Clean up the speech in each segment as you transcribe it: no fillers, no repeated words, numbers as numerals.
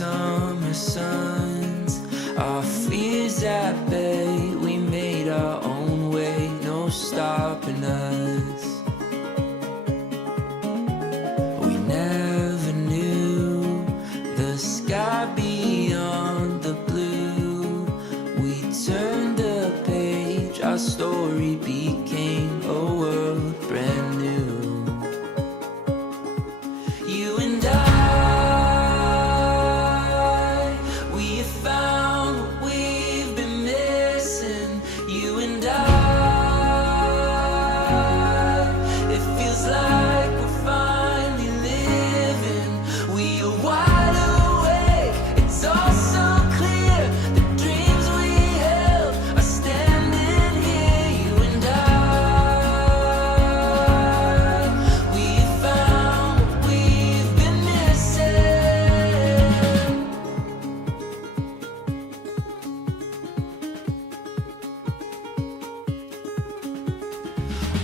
Summer suns, our fears at bay, we made our own way, no stopping us. We never knew the sky beyond the blue. We turned the page, our story became a world brand new. You and I,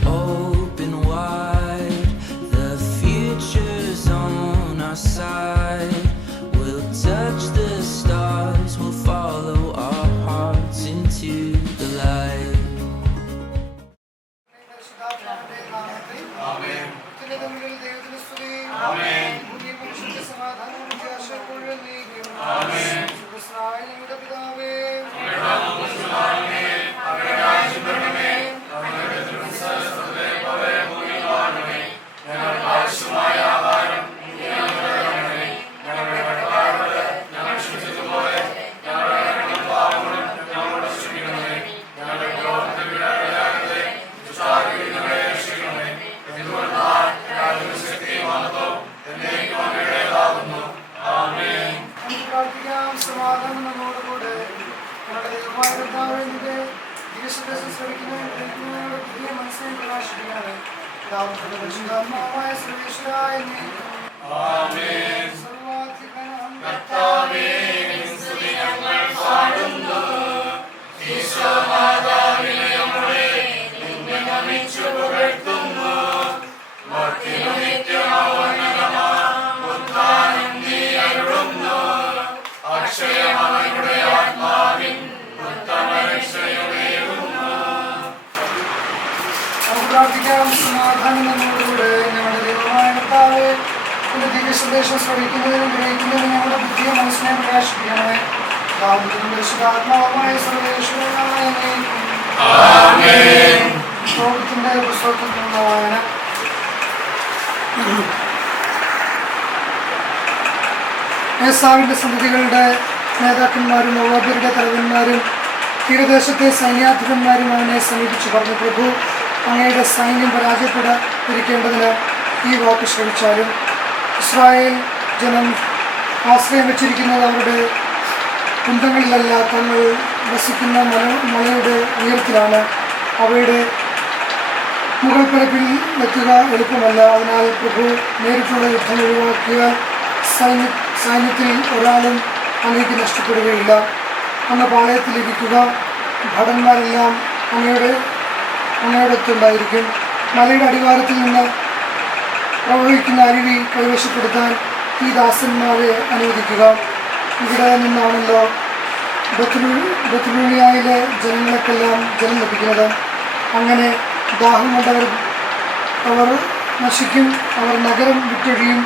open wide, the future's on our side. We'll touch the stars, we'll follow our hearts into the light. Amen. Amen. പ്രാർത്ഥിക്കാം. സമാധാനം നമ്മോടുകൂടെ. ഞങ്ങളുടെ ദൈവമായ കർത്താവേ, നിന്റെ ദിവ്യ സന്ദേശം ശ്രവിക്കുന്നതിനും ഗ്രഹിക്കുന്നതിനും ഞങ്ങളുടെ ബുദ്ധിയെ മനസ്സിനെ പ്രകാശിപ്പിക്കണമേ. പരിശുദ്ധാത്മാവായ സർവ്വേശ്വരനായ ലോകത്തിന്റെ പുസ്തകത്തിലുള്ള വായന. ഏസാവിന്റെ സന്തതികളുടെ നേതാക്കന്മാരും മോവാബ്യരുടെ തലവന്മാരും തീരദേശത്തെ സൈന്യാധിപന്മാരും അവനെ സമീപിച്ചു പറഞ്ഞു, പ്രഭു, അങ്ങയുടെ സൈന്യം പരാജയപ്പെടാതിരിക്കേണ്ടതിന് ഈ വാക്ക് ശ്രമിച്ചാലും. ഇസ്രായേൽ ജനം ആശ്രയം വെച്ചിരിക്കുന്നത് അവരുടെ കുന്തങ്ങളിലല്ല, തങ്ങൾ വസിക്കുന്ന മലയുടെ ഉയരത്തിലാണ്. അവയുടെ മുകൾ പരപ്പിൽ എത്തുക എളുപ്പമല്ല. അതിനാൽ പ്രഭു നേരിട്ടുള്ള യുദ്ധം ഒഴിവാക്കിയാൽ സൈന്യത്തിൽ ഒരാളും അങ്ങേക്ക് നഷ്ടപ്പെടുകയില്ല. അങ്ങ് പാളയത്തിലിരിക്കുക, ഭടന്മാരെല്ലാം അങ്ങയോടൊത്തുണ്ടായിരിക്കും. മലയുടെ അടിവാരത്തിൽ നിന്ന് പ്രവഹിക്കുന്ന അരുവി കൈവശപ്പെടുത്താൻ ഈ ദാസന്മാരെ അനുവദിക്കുക. ഇവിടെ നിന്നാണല്ലോ ബത്ലൂണിയായിലെ ജനങ്ങൾക്കെല്ലാം ജലം ലഭിക്കുന്നത്. അങ്ങനെ ദാഹം കൊണ്ടവർ നശിക്കും, അവർ നഗരം വിട്ടൊഴിയും.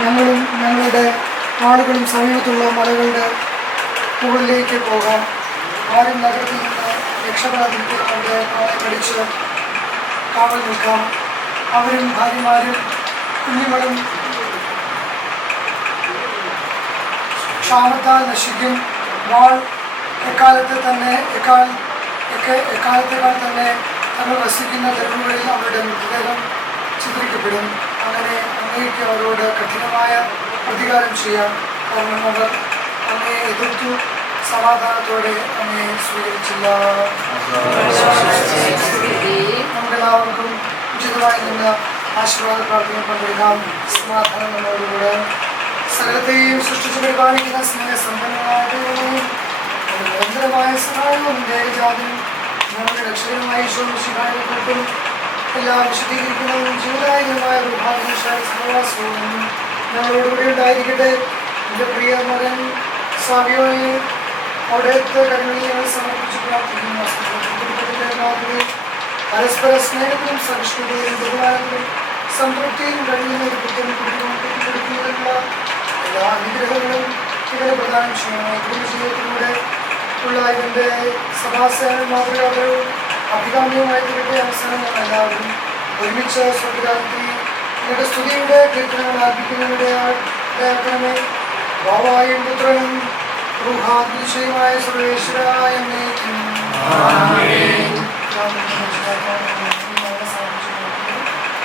ഞങ്ങളും ഞങ്ങളുടെ ആളുകളും സമീപത്തുള്ള മലകളുടെ മുകളിലേക്ക് പോകാം. ആരും നഗരത്തിൽ നിന്ന് രക്ഷപ്പെടാതിരിക്കുന്നുണ്ട്. അവരെ കടിച്ച് കാവൽ നിൽക്കാം. അവരും ഭാര്യമാരും കുഞ്ഞുങ്ങളും ക്ഷാമത്താൽ നശിക്കും. വാൾ എക്കാലത്തേക്കാൾ തന്നെ തങ്ങൾ വസിക്കുന്ന തെരുവുകളിൽ അവരുടെ മൃതദേഹം ചിത്രിക്കപ്പെടും. അങ്ങനെ അങ്ങേക്ക് അവരോട് കഠിനമായ പ്രതികാരം ചെയ്യാം. കാരണം അവർ അങ്ങയെ എതിർത്തു, സമാധാനത്തോടെ അങ്ങയെ സ്വീകരിച്ചില്ല. നമുക്കെല്ലാവർക്കും ഉചിതമായി നിന്ന് ആശീർവാദ പ്രാർത്ഥന പങ്കെടുക്കാം. സമാധാനം നമ്മളോടുകൂടെ. സകലത്തെയും സൃഷ്ടിച്ച് പരിപാലിക്കുന്ന സ്നേഹസമ്പന്നമായ നിരന്തരമായ സഹായവും ഏകജാതനും ഞങ്ങളുടെ രക്ഷകനുമായ ഈശോമിശിഹായെക്കുറിച്ചും എല്ലാ വിശദീകരിക്കുന്നതും ജീവദായകമായ സഹവാസവും ഞങ്ങളോടുകൂടി ഉണ്ടായിരിക്കട്ടെ. എൻ്റെ പ്രിയ മകൻ സാവിയോയെ അവിടുത്തെ കരുണയെ ഞങ്ങൾ സമർപ്പിച്ച് പ്രാർത്ഥിക്കുന്നു. പരസ്പര സ്നേഹത്തിലും സഹിഷ്ണുതയിലും ബഹുമാനത്തിലും സംതൃപ്തിയും കഴിയുന്ന ഒരു പുത്തൻ കുടുംബം കെട്ടിപ്പടുക്കുന്നതിനുള്ള എല്ലാ അനുഗ്രഹങ്ങളും ഇവരെ പ്രദാനം ചെയ്യണം. കുടുംബജീവിതത്തിലൂടെ ഉള്ള ഇതിൻ്റെ സഭാസേന മാതൃകാപരവും അഭികാമ്യവുമായി തീരട്ടെ. അവസാനം ഞങ്ങൾ എല്ലാവരും ഒരുമിച്ച് സ്വർഗ്ഗരാജ്യത്തിൽ നിങ്ങളുടെ സ്തുതിയുടെ കീർത്തനങ്ങൾ ആർപ്പിക്കുന്നതിനിടയാക്കണമേ. ഭാവായും പുത്രനും ൂഹാദ്വിഷയമായ സർവേശ്വരായ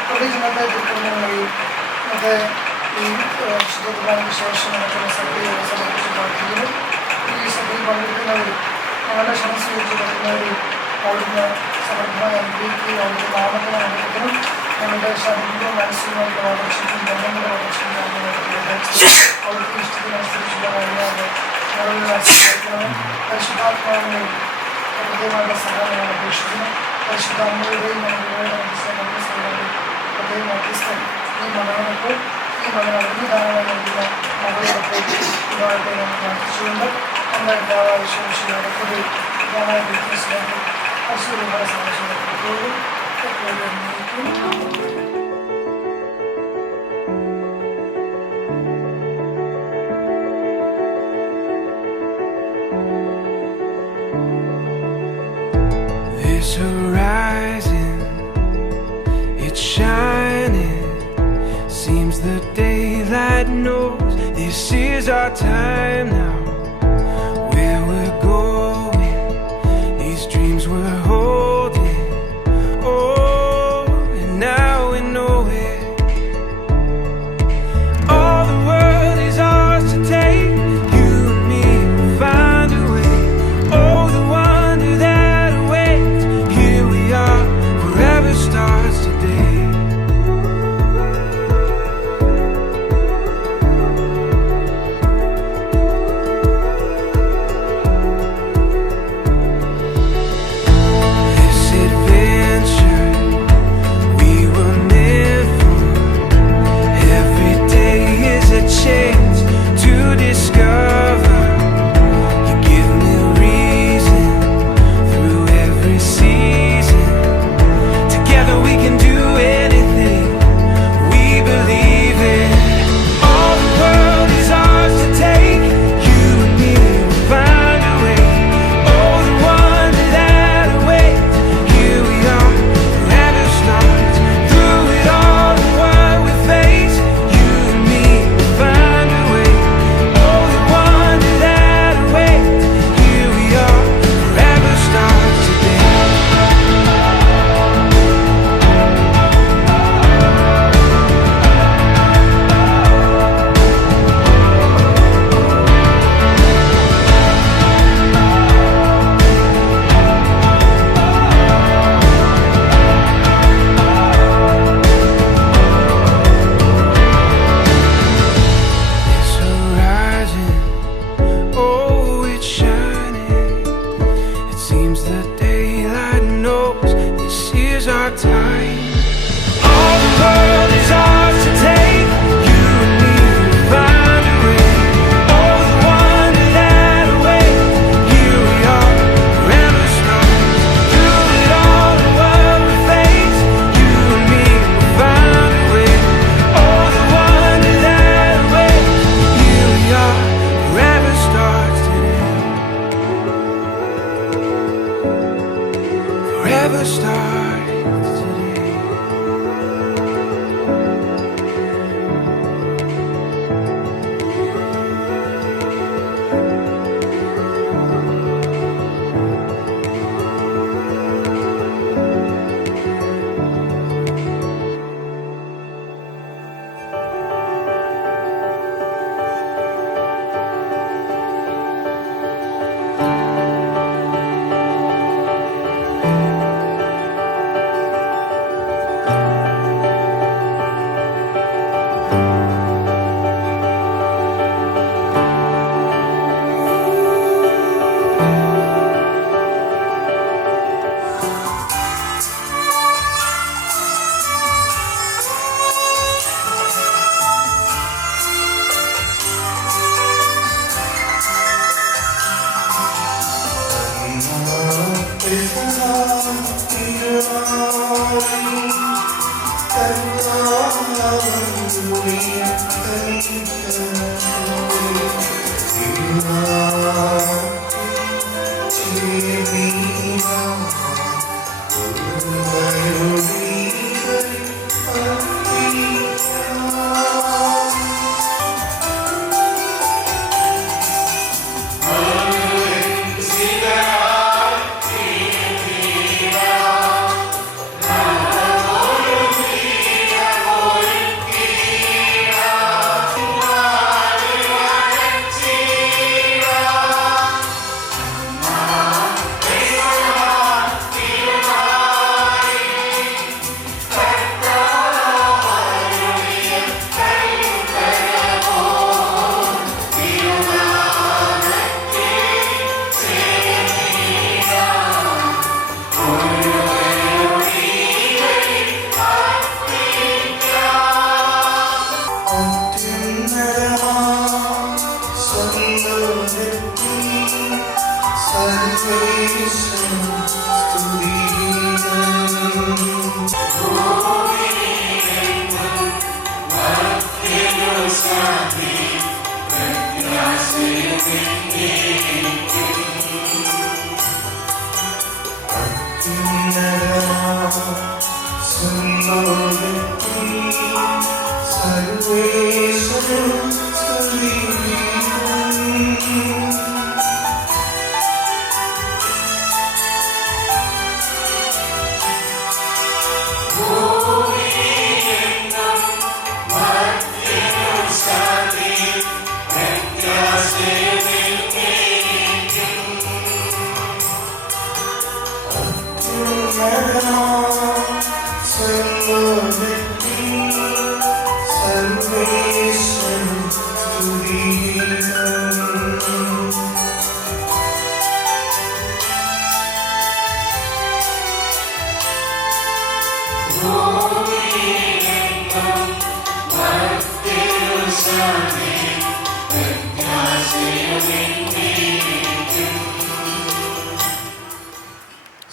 പ്രതിജനത്തെ ദുഃഖങ്ങളിൽ അത് ഈ ശുദ്ധത്തിന് ശേഷം നടക്കുന്ന സഭയെ സമർപ്പിച്ച് പ്രാർത്ഥിക്കുന്നു. ഈ സഭയിൽ പങ്കെടുക്കുന്നവരും ഞങ്ങളുടെ ക്ഷമ സ്വീകരിച്ച് കൊടുക്കുന്നവരും അവിടുന്ന് സമർത്ഥമായി അനുഭവിക്കുകയും അവിടുത്തെ നാമത്തിന് അനുഭവത്തിനും ഞങ്ങളുടെ ശരീരവും മനസ്സിലുമായിട്ടുള്ള ആകർഷിക്കും ബന്ധങ്ങളുടെ ആകർഷിക്കും അവിടുത്തെ ഇഷ്ടത്തിനനുസരിച്ചുള്ള കാര്യമാണ് പരിശുദ്ധാത്മാവിനെ പ്രത്യേകമായുള്ള സഹായമാണ് അപേക്ഷിക്കുന്നു. പരിശുദ്ധ അമ്മയുടെയും പ്രത്യേക മധ്യസ്ഥൻ ഈ മകനോടൊപ്പം ഈ മകൻ അഗ്നിദാനമായി നൽകുന്ന മകളോടൊപ്പം ഇതായിട്ട് ഞാൻ പ്രാർത്ഥിച്ചുകൊണ്ട് നമ്മുടെ എല്ലാവശ്യങ്ങളുടെ കൂടി ഇതായ വ്യത്യാസമായിട്ട് പരിശുദ്ധ സഹായിച്ചുകൊണ്ടും എപ്പോഴും This horizon, it's shining. Seems the daylight knows this is our time now. Where we're going, these dreams we're holding. Oh, and now we know it. All the world is ours to take. You and me will find a way. Oh, the wonder that awaits. Here we are, forever starts today.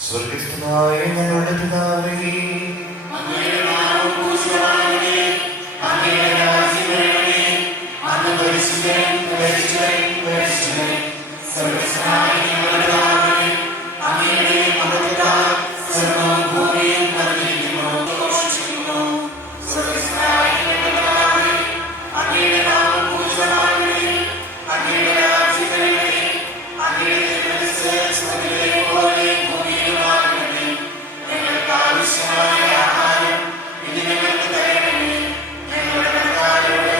സ്വർഗ്ഗസ്ഥനായ ഞങ്ങളുടെ പിതാവേ, അങ്ങയുടെ നാമം പൂജിതമാകണമേ, അങ്ങയുടെ രാജ്യം വരണമേ, അങ്ങ് പരിശുദ്ധൻ, പരിശുദ്ധൻ, പരിശുദ്ധൻ. സ്വർഗ്ഗസ്ഥനായ ഞങ്ങളുടെ പിതാവേ, അങ്ങയുടെ മഹത്വത്താൽ സർവ്വവും ഭൂമിയും നിറഞ്ഞിരിക്കുന്നു. സ്വർഗ്ഗസ്ഥനായ ഞങ്ങളുടെ പിതാവേ, അങ്ങയുടെ നാമം പൂജിതമാകണമേ, അങ്ങയുടെ രാജ്യം വരണമേ, അങ്ങയുടെ തിരുമനസ്സ് സ്വർഗ്ഗത്തിലെ പോലെ ഭൂമിയിലുമാകണമേ. ഞങ്ങൾക്ക് ആവശ്യമായ ആഹാരം ഇന്ന് ഞങ്ങൾക്ക് തരണമേ. ഞങ്ങളുടെ കടക്കാരോട്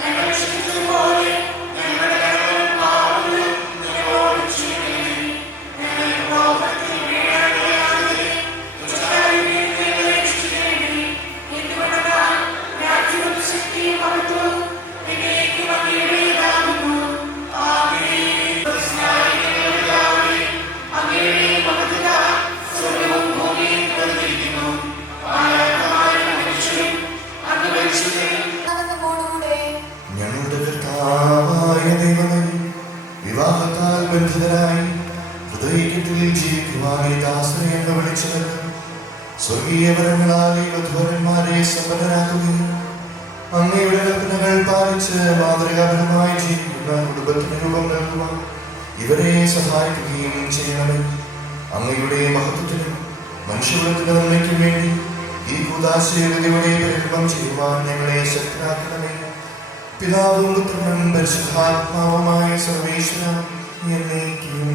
ഞങ്ങൾ ക്ഷമിച്ചതുപോലെ ഞങ്ങളുടെ കടങ്ങളും പാപങ്ങളും ഞങ്ങളോട് ക്ഷമിക്കണമേ. ഞങ്ങളെ പാപത്തിൽ വീഴാനിടയാകരുതേ, ദുഷ്ടനിൽ നിന്ന് ഞങ്ങളെ രക്ഷിക്കണമേ. എന്തുകൊണ്ടെന്നാൽ രാജ്യവും ശക്തിയും മഹത്വവും എന്നേക്കും അങ്ങയുടേതാകുന്നു. ആമേൻ. അങ്ങയുടെ മഹത്വത്താൽ സ്വർഗ്ഗവും ഭൂമിയും നിറഞ്ഞിരിക്കുന്നു. അങ്ങ് പരിശുദ്ധൻ. ഞങ്ങളുടെ കർത്താവായ ദൈവമേ, വിവാഹത്താൽ ബന്ധിതരായി ഹൃദയത്തിൽ ജീവിക്കുവാൻ ദാസനെ അങ്ങ് വിളിച്ചത് സ്വർഗീയ വരങ്ങളാൽ ഈ വധുവരന്മാരെ സമ്പന്നരാക്കുകയും അങ്ങയുടെ കൽപ്പനകൾ പാലിച്ച് മാതൃകാപരമായി ജീവിക്കുന്ന കുടുംബത്തിന് രൂപം നൽകുവാൻ ഇവരെ സഹായിക്കുകയും ചെയ്യണമേ. അങ്ങയുടെ മഹത്വത്തിനും മനുഷ്യകുലത്തിന്റെ നന്മയ്ക്കും വേണ്ടി ഈ കൂദാശയുടെ പരിക്രമം ചെയ്യുവാൻ ഞങ്ങളെ ശക്തരാക്കണമേ. പിതാവും പുത്രനും പരിശുദ്ധാത്മാവുമായ സർവേശ്വരൻ എന്നേക്കും.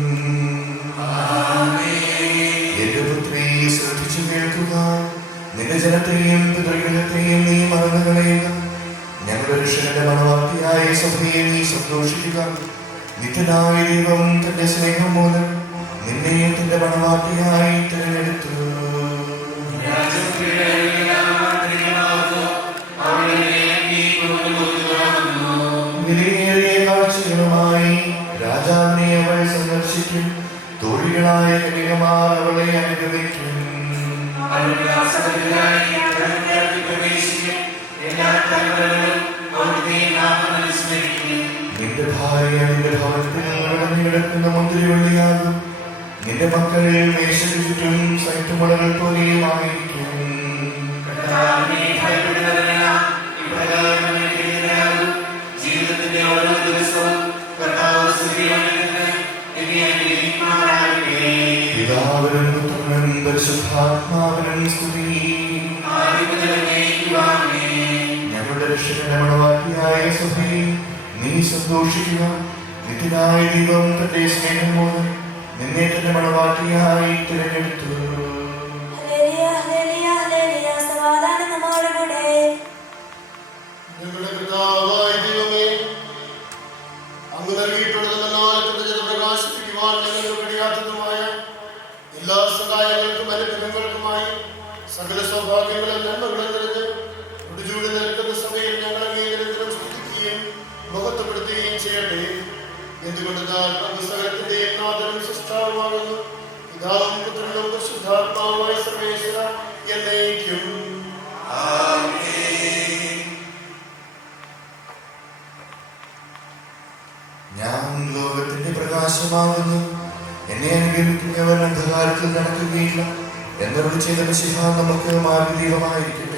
എന്റെ പുത്രി ശ്രദ്ധിച്ചു കേൾക്കുക, നിന്റെ ജനത്തെയും പിതൃഗണത്തെയും നീ മറന്നുകളയുക. ഞങ്ങളുടെ രക്ഷകന്റെ മണവാട്ടിയായ സഭയെ നീ സന്തോഷിക്കുക. നിത്യനായ ദൈവം തന്റെ സ്നേഹം മൂലം നിന്നെ തന്റെ മണവാട്ടിയായി തിരഞ്ഞെടുത്തു. വിലയേറിയ കാഴ്ചകളുമായി രാജാവിനെ അവൾ സന്ദർശിക്കും. തോഴികളായ കന്യകമാർ അവളെ അനുഗമിക്കും. നിന്റെ ഭാര്യ നിന്റെ ഭവനത്തിൽ കിടക്കുന്ന മുന്തിരിവള്ളിയാകും. നിന്റെ മക്കൾ മേശയ്ക്ക് ചുറ്റും സൈറ്റുമുളകൾ പോലെയുമായിരിക്കും. പരിശുദ്ധാത്മാവിനും സ്തുതി. ഞങ്ങളുടെ രക്ഷകന്റെ മണവാട്ടിയായ സഭയെ നീ സന്തോഷിക്കുക. നിത്യനായ ദൈവം തന്റെ സ്നേഹം മൂലം നിന്നെ തന്റെ മണവാട്ടിയായി തിരഞ്ഞെടുത്തു. ഞങ്ങളുടെ പിതാവായ ദൈവമേ, അങ്ങ് നൽകിയിട്ടുള്ളതെന്നാൽ പ്രകാശിപ്പിക്കുവാൻ ഞങ്ങൾക്ക് കഴിയാത്തതുമായ എല്ലാ സഹായങ്ങൾക്കും അനുഗ്രഹങ്ങൾക്കുമായി സകല സൗഭാഗ്യങ്ങളും നന്മകളും നിറഞ്ഞ് ഒടുചൂടി നിൽക്കുന്ന സഭയിൽ ഞങ്ങൾ അങ്ങേ നിരന്തരം സ്തുതിക്കുകയും മഹത്വപ്പെടുത്തുകയും ചെയ്യട്ടെ. എന്തുകൊണ്ടെന്നാൽ അങ്ങ് സകലത്തിന്റെയും നാഥനും സൃഷ്ടാവുമാകുന്നു. പിതാവും പുത്രനും പരിശുദ്ധാത്മാവുമായ സർവേശ്വര എന്നേക്കും. ഞാൻ ലോകത്തിന്റെ പ്രകാശമാകുന്നു. എന്നെ അനുഗ്രഹിക്കുന്നവൻ അന്ധകാരത്തിൽ നടക്കുകയില്ല എന്നോട് ചെയ്ത മിശിഹ നമുക്ക് മാർഗ്ഗദീപമായിരിക്കട്ടെ.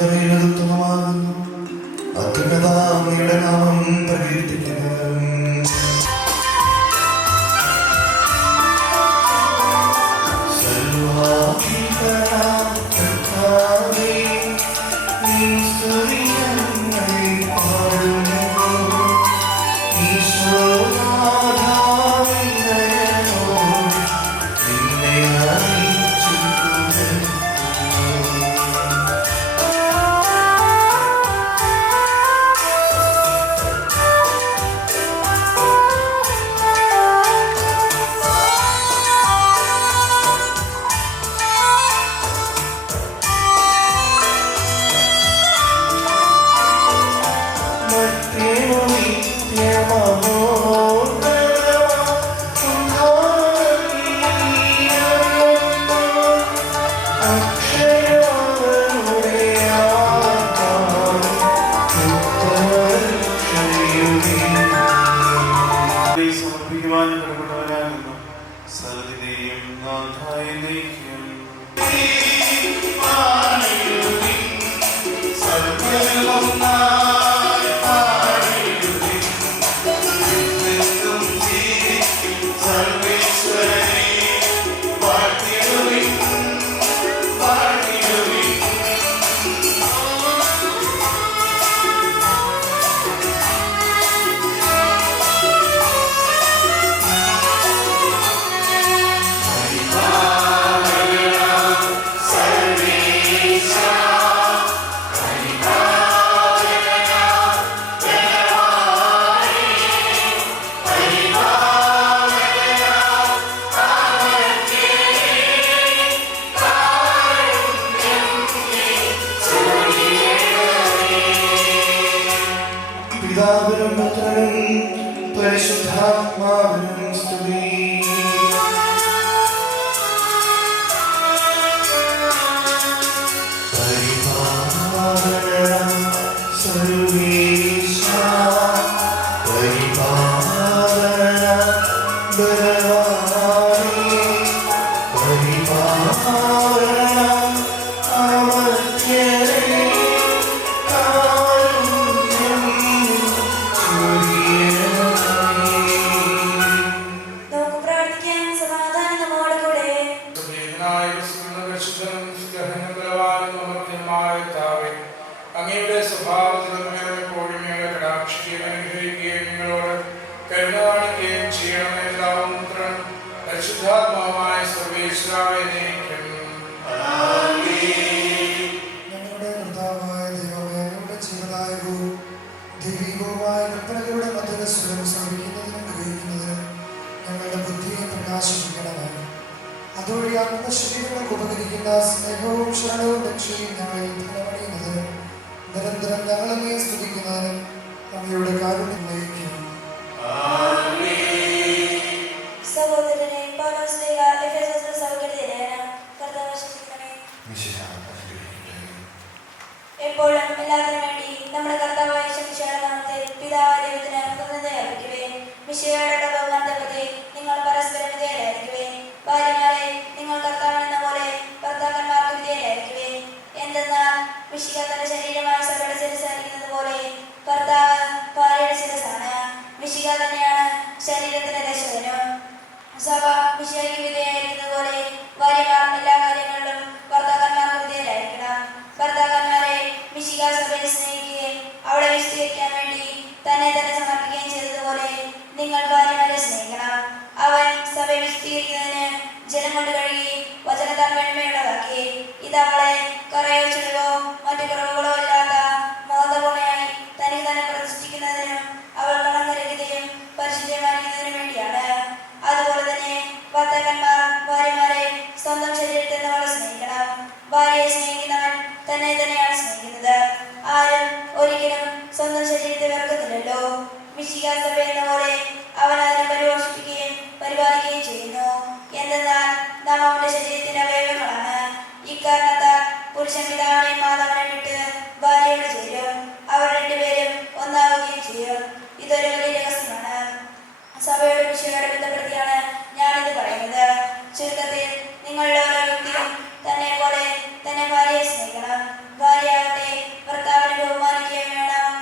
പറയുന്നത് ഉത്തമമാകുന്നു. അത്യുന്നതയുടെ നാമം പ്രകീർത്തിക്കുന്നവൻ. പിതാവിനും പുത്രനും പരിശുദ്ധാത്മാവിനും സ്തുതി. അങ്ങയുടെ സ്വഭാവത്തിലും എപ്പോഴും ഞങ്ങളെ കടാക്ഷിക്കുകയും അനുഗ്രഹിക്കുകയും നിങ്ങളോട് കരുണ കാണിക്കുകയും ചെയ്യണം. ഞങ്ങളുടെ കർത്താവായ ദൈവമേ, ഞങ്ങളുടെ ജീവദായകവും ദൈവികവുമായ കൽപ്പനകളുടെ മധ്യസ്ഥം ശ്രമിക്കുന്നതിനും ഗ്രഹിക്കുന്നതിനും ഞങ്ങളുടെ ബുദ്ധിയെ പ്രകാശിപ്പിക്കണമേ. അതുവഴി ആത്മശരീരങ്ങൾക്ക് ഉപകരിക്കുന്ന സ്നേഹവും ശരണവും രക്ഷയും ഞങ്ങളിൽ ഫലമണിയുന്നതിനും നിരന്തരം ഞങ്ങളെ സ്തുതിക്കുന്നതിനും അങ്ങയുടെ കാരുണ്യം നയിക്കും. സഹോദരനെ പൗലോസ്ലീഹ എഫെസോസിലെ സഭയ്ക്കെഴുതിയ ലേഖനം കർത്താവ് ആശംസിക്കണമേ. എപ്പോഴും എല്ലാത്തിനും വേണ്ടി നമ്മുടെ കർത്താവായ യേശുമിശിഹായുടെ നാമത്തിൽ പിതാവായ ദൈവത്തിന് കൃതജ്ഞത അർപ്പിക്കുവിൻ. മിശിഹായുടെ ബഹുമാനത്തെ നിങ്ങൾ പരസ്പരം വിധേയരായിരിക്കുവിൻ. ഭാര്യമാരെ നിങ്ങൾ കർത്താവിനെന്ന പോലെ ഭർത്താക്കന്മാർക്ക് വിധേയരായിരിക്കുവിൻ. എന്തെന്നാൽ മിശിഹ തന്റെ ശരീരമായ സഭയുടെ ശിരസ്സായിരിക്കുന്നത് പോലെ ഭർത്താവ് ഭാര്യയുടെ ശിരസ്സാണ്. മിശിഹ തന്നെയാണ് ശരീരത്തിന്റെ രക്ഷകനും. സഭ മിശിഹായ്ക്ക് വിധേയരായിരിക്കുന്നത് പോലെ ഭാര്യമാർ എല്ലാ കാര്യങ്ങളിലും ഭർത്താക്കന്മാർക്ക് വിധേയരായിരിക്കണം. ഭർത്താക്കന്മാരെ മിശിഹ സഭയെ സ്നേഹിക്കുകയും അവളെ വിശദീകരിക്കാൻ വേണ്ടി തന്നെ സമർപ്പിക്കുകയും ചെയ്തതുപോലെ നിങ്ങൾ ഭാര്യമാരെ സ്നേഹിക്കണം. അവൻ സഭയെ വിശദീകരിക്കുന്നതിന് ജലം കൊണ്ട് കഴുകി വചനത്താൽ വെണ്മയുള്ളതാക്കി. ഇത് അവളെ കറയോ ചുളിവോ മറ്റു കുറവുകളോ ഇല്ലാത്ത മോഹപൂർണയായി തനിക്ക് തന്നെ പ്രതിഷ്ഠിക്കുന്നതിനും അവൾ കളങ്കരഹിതയും പരിശുദ്ധമായിരിക്കുന്നതിനും വേണ്ടിയാണ്. അതുപോലെ തന്നെ ഭർത്താക്കന്മാർ ഭാര്യമാരെ സ്വന്തം ശരീരത്തിൽ നിന്ന് സ്നേഹിക്കണം. ഭാര്യയെ സ്നേഹിക്കുന്നവൻ തന്നെ തന്നെയാണ് സ്നേഹിക്കുന്നത്. ആരും ഒരിക്കലും സ്വന്തം ശരീരത്തെ വെറുക്കുന്നില്ലല്ലോ. മിശിഹ സഭ എന്ന പോലെ അവൻ അതിനെ പരിപോഷിപ്പിക്കുകയും പരിപാലിക്കുകയും ചെയ്യുന്നു. എന്തെന്നാൽ നാം അവന്റെ ശരീരത്തിന്റെ അവയവങ്ങളാണ്. ഇക്കാരണത്താൽ പുരുഷൻ പിതാവിനെയും മാതാവിനെയും വിട്ട് ഭാര്യയോട് ചേരും. അവർ രണ്ടുപേരും ഒന്നാവുകയും ചെയ്യും. ഇതൊരു വലിയ രഹസ്യമാണ്. സഭയോട് മിശിഹയോട് ബന്ധപ്പെടുത്തിയാണ് ഞാനിത് പറയുന്നത്. ചുരുക്കത്തിൽ നിങ്ങളുടെ ഓരോ വ്യക്തിയും തന്നെ പോലെ തന്നെ ഭാര്യയെ സ്നേഹിക്കണം. ഭാര്യയാകട്ടെ ഭർത്താവിനെ ബഹുമാനിക്കുകയും വേണം.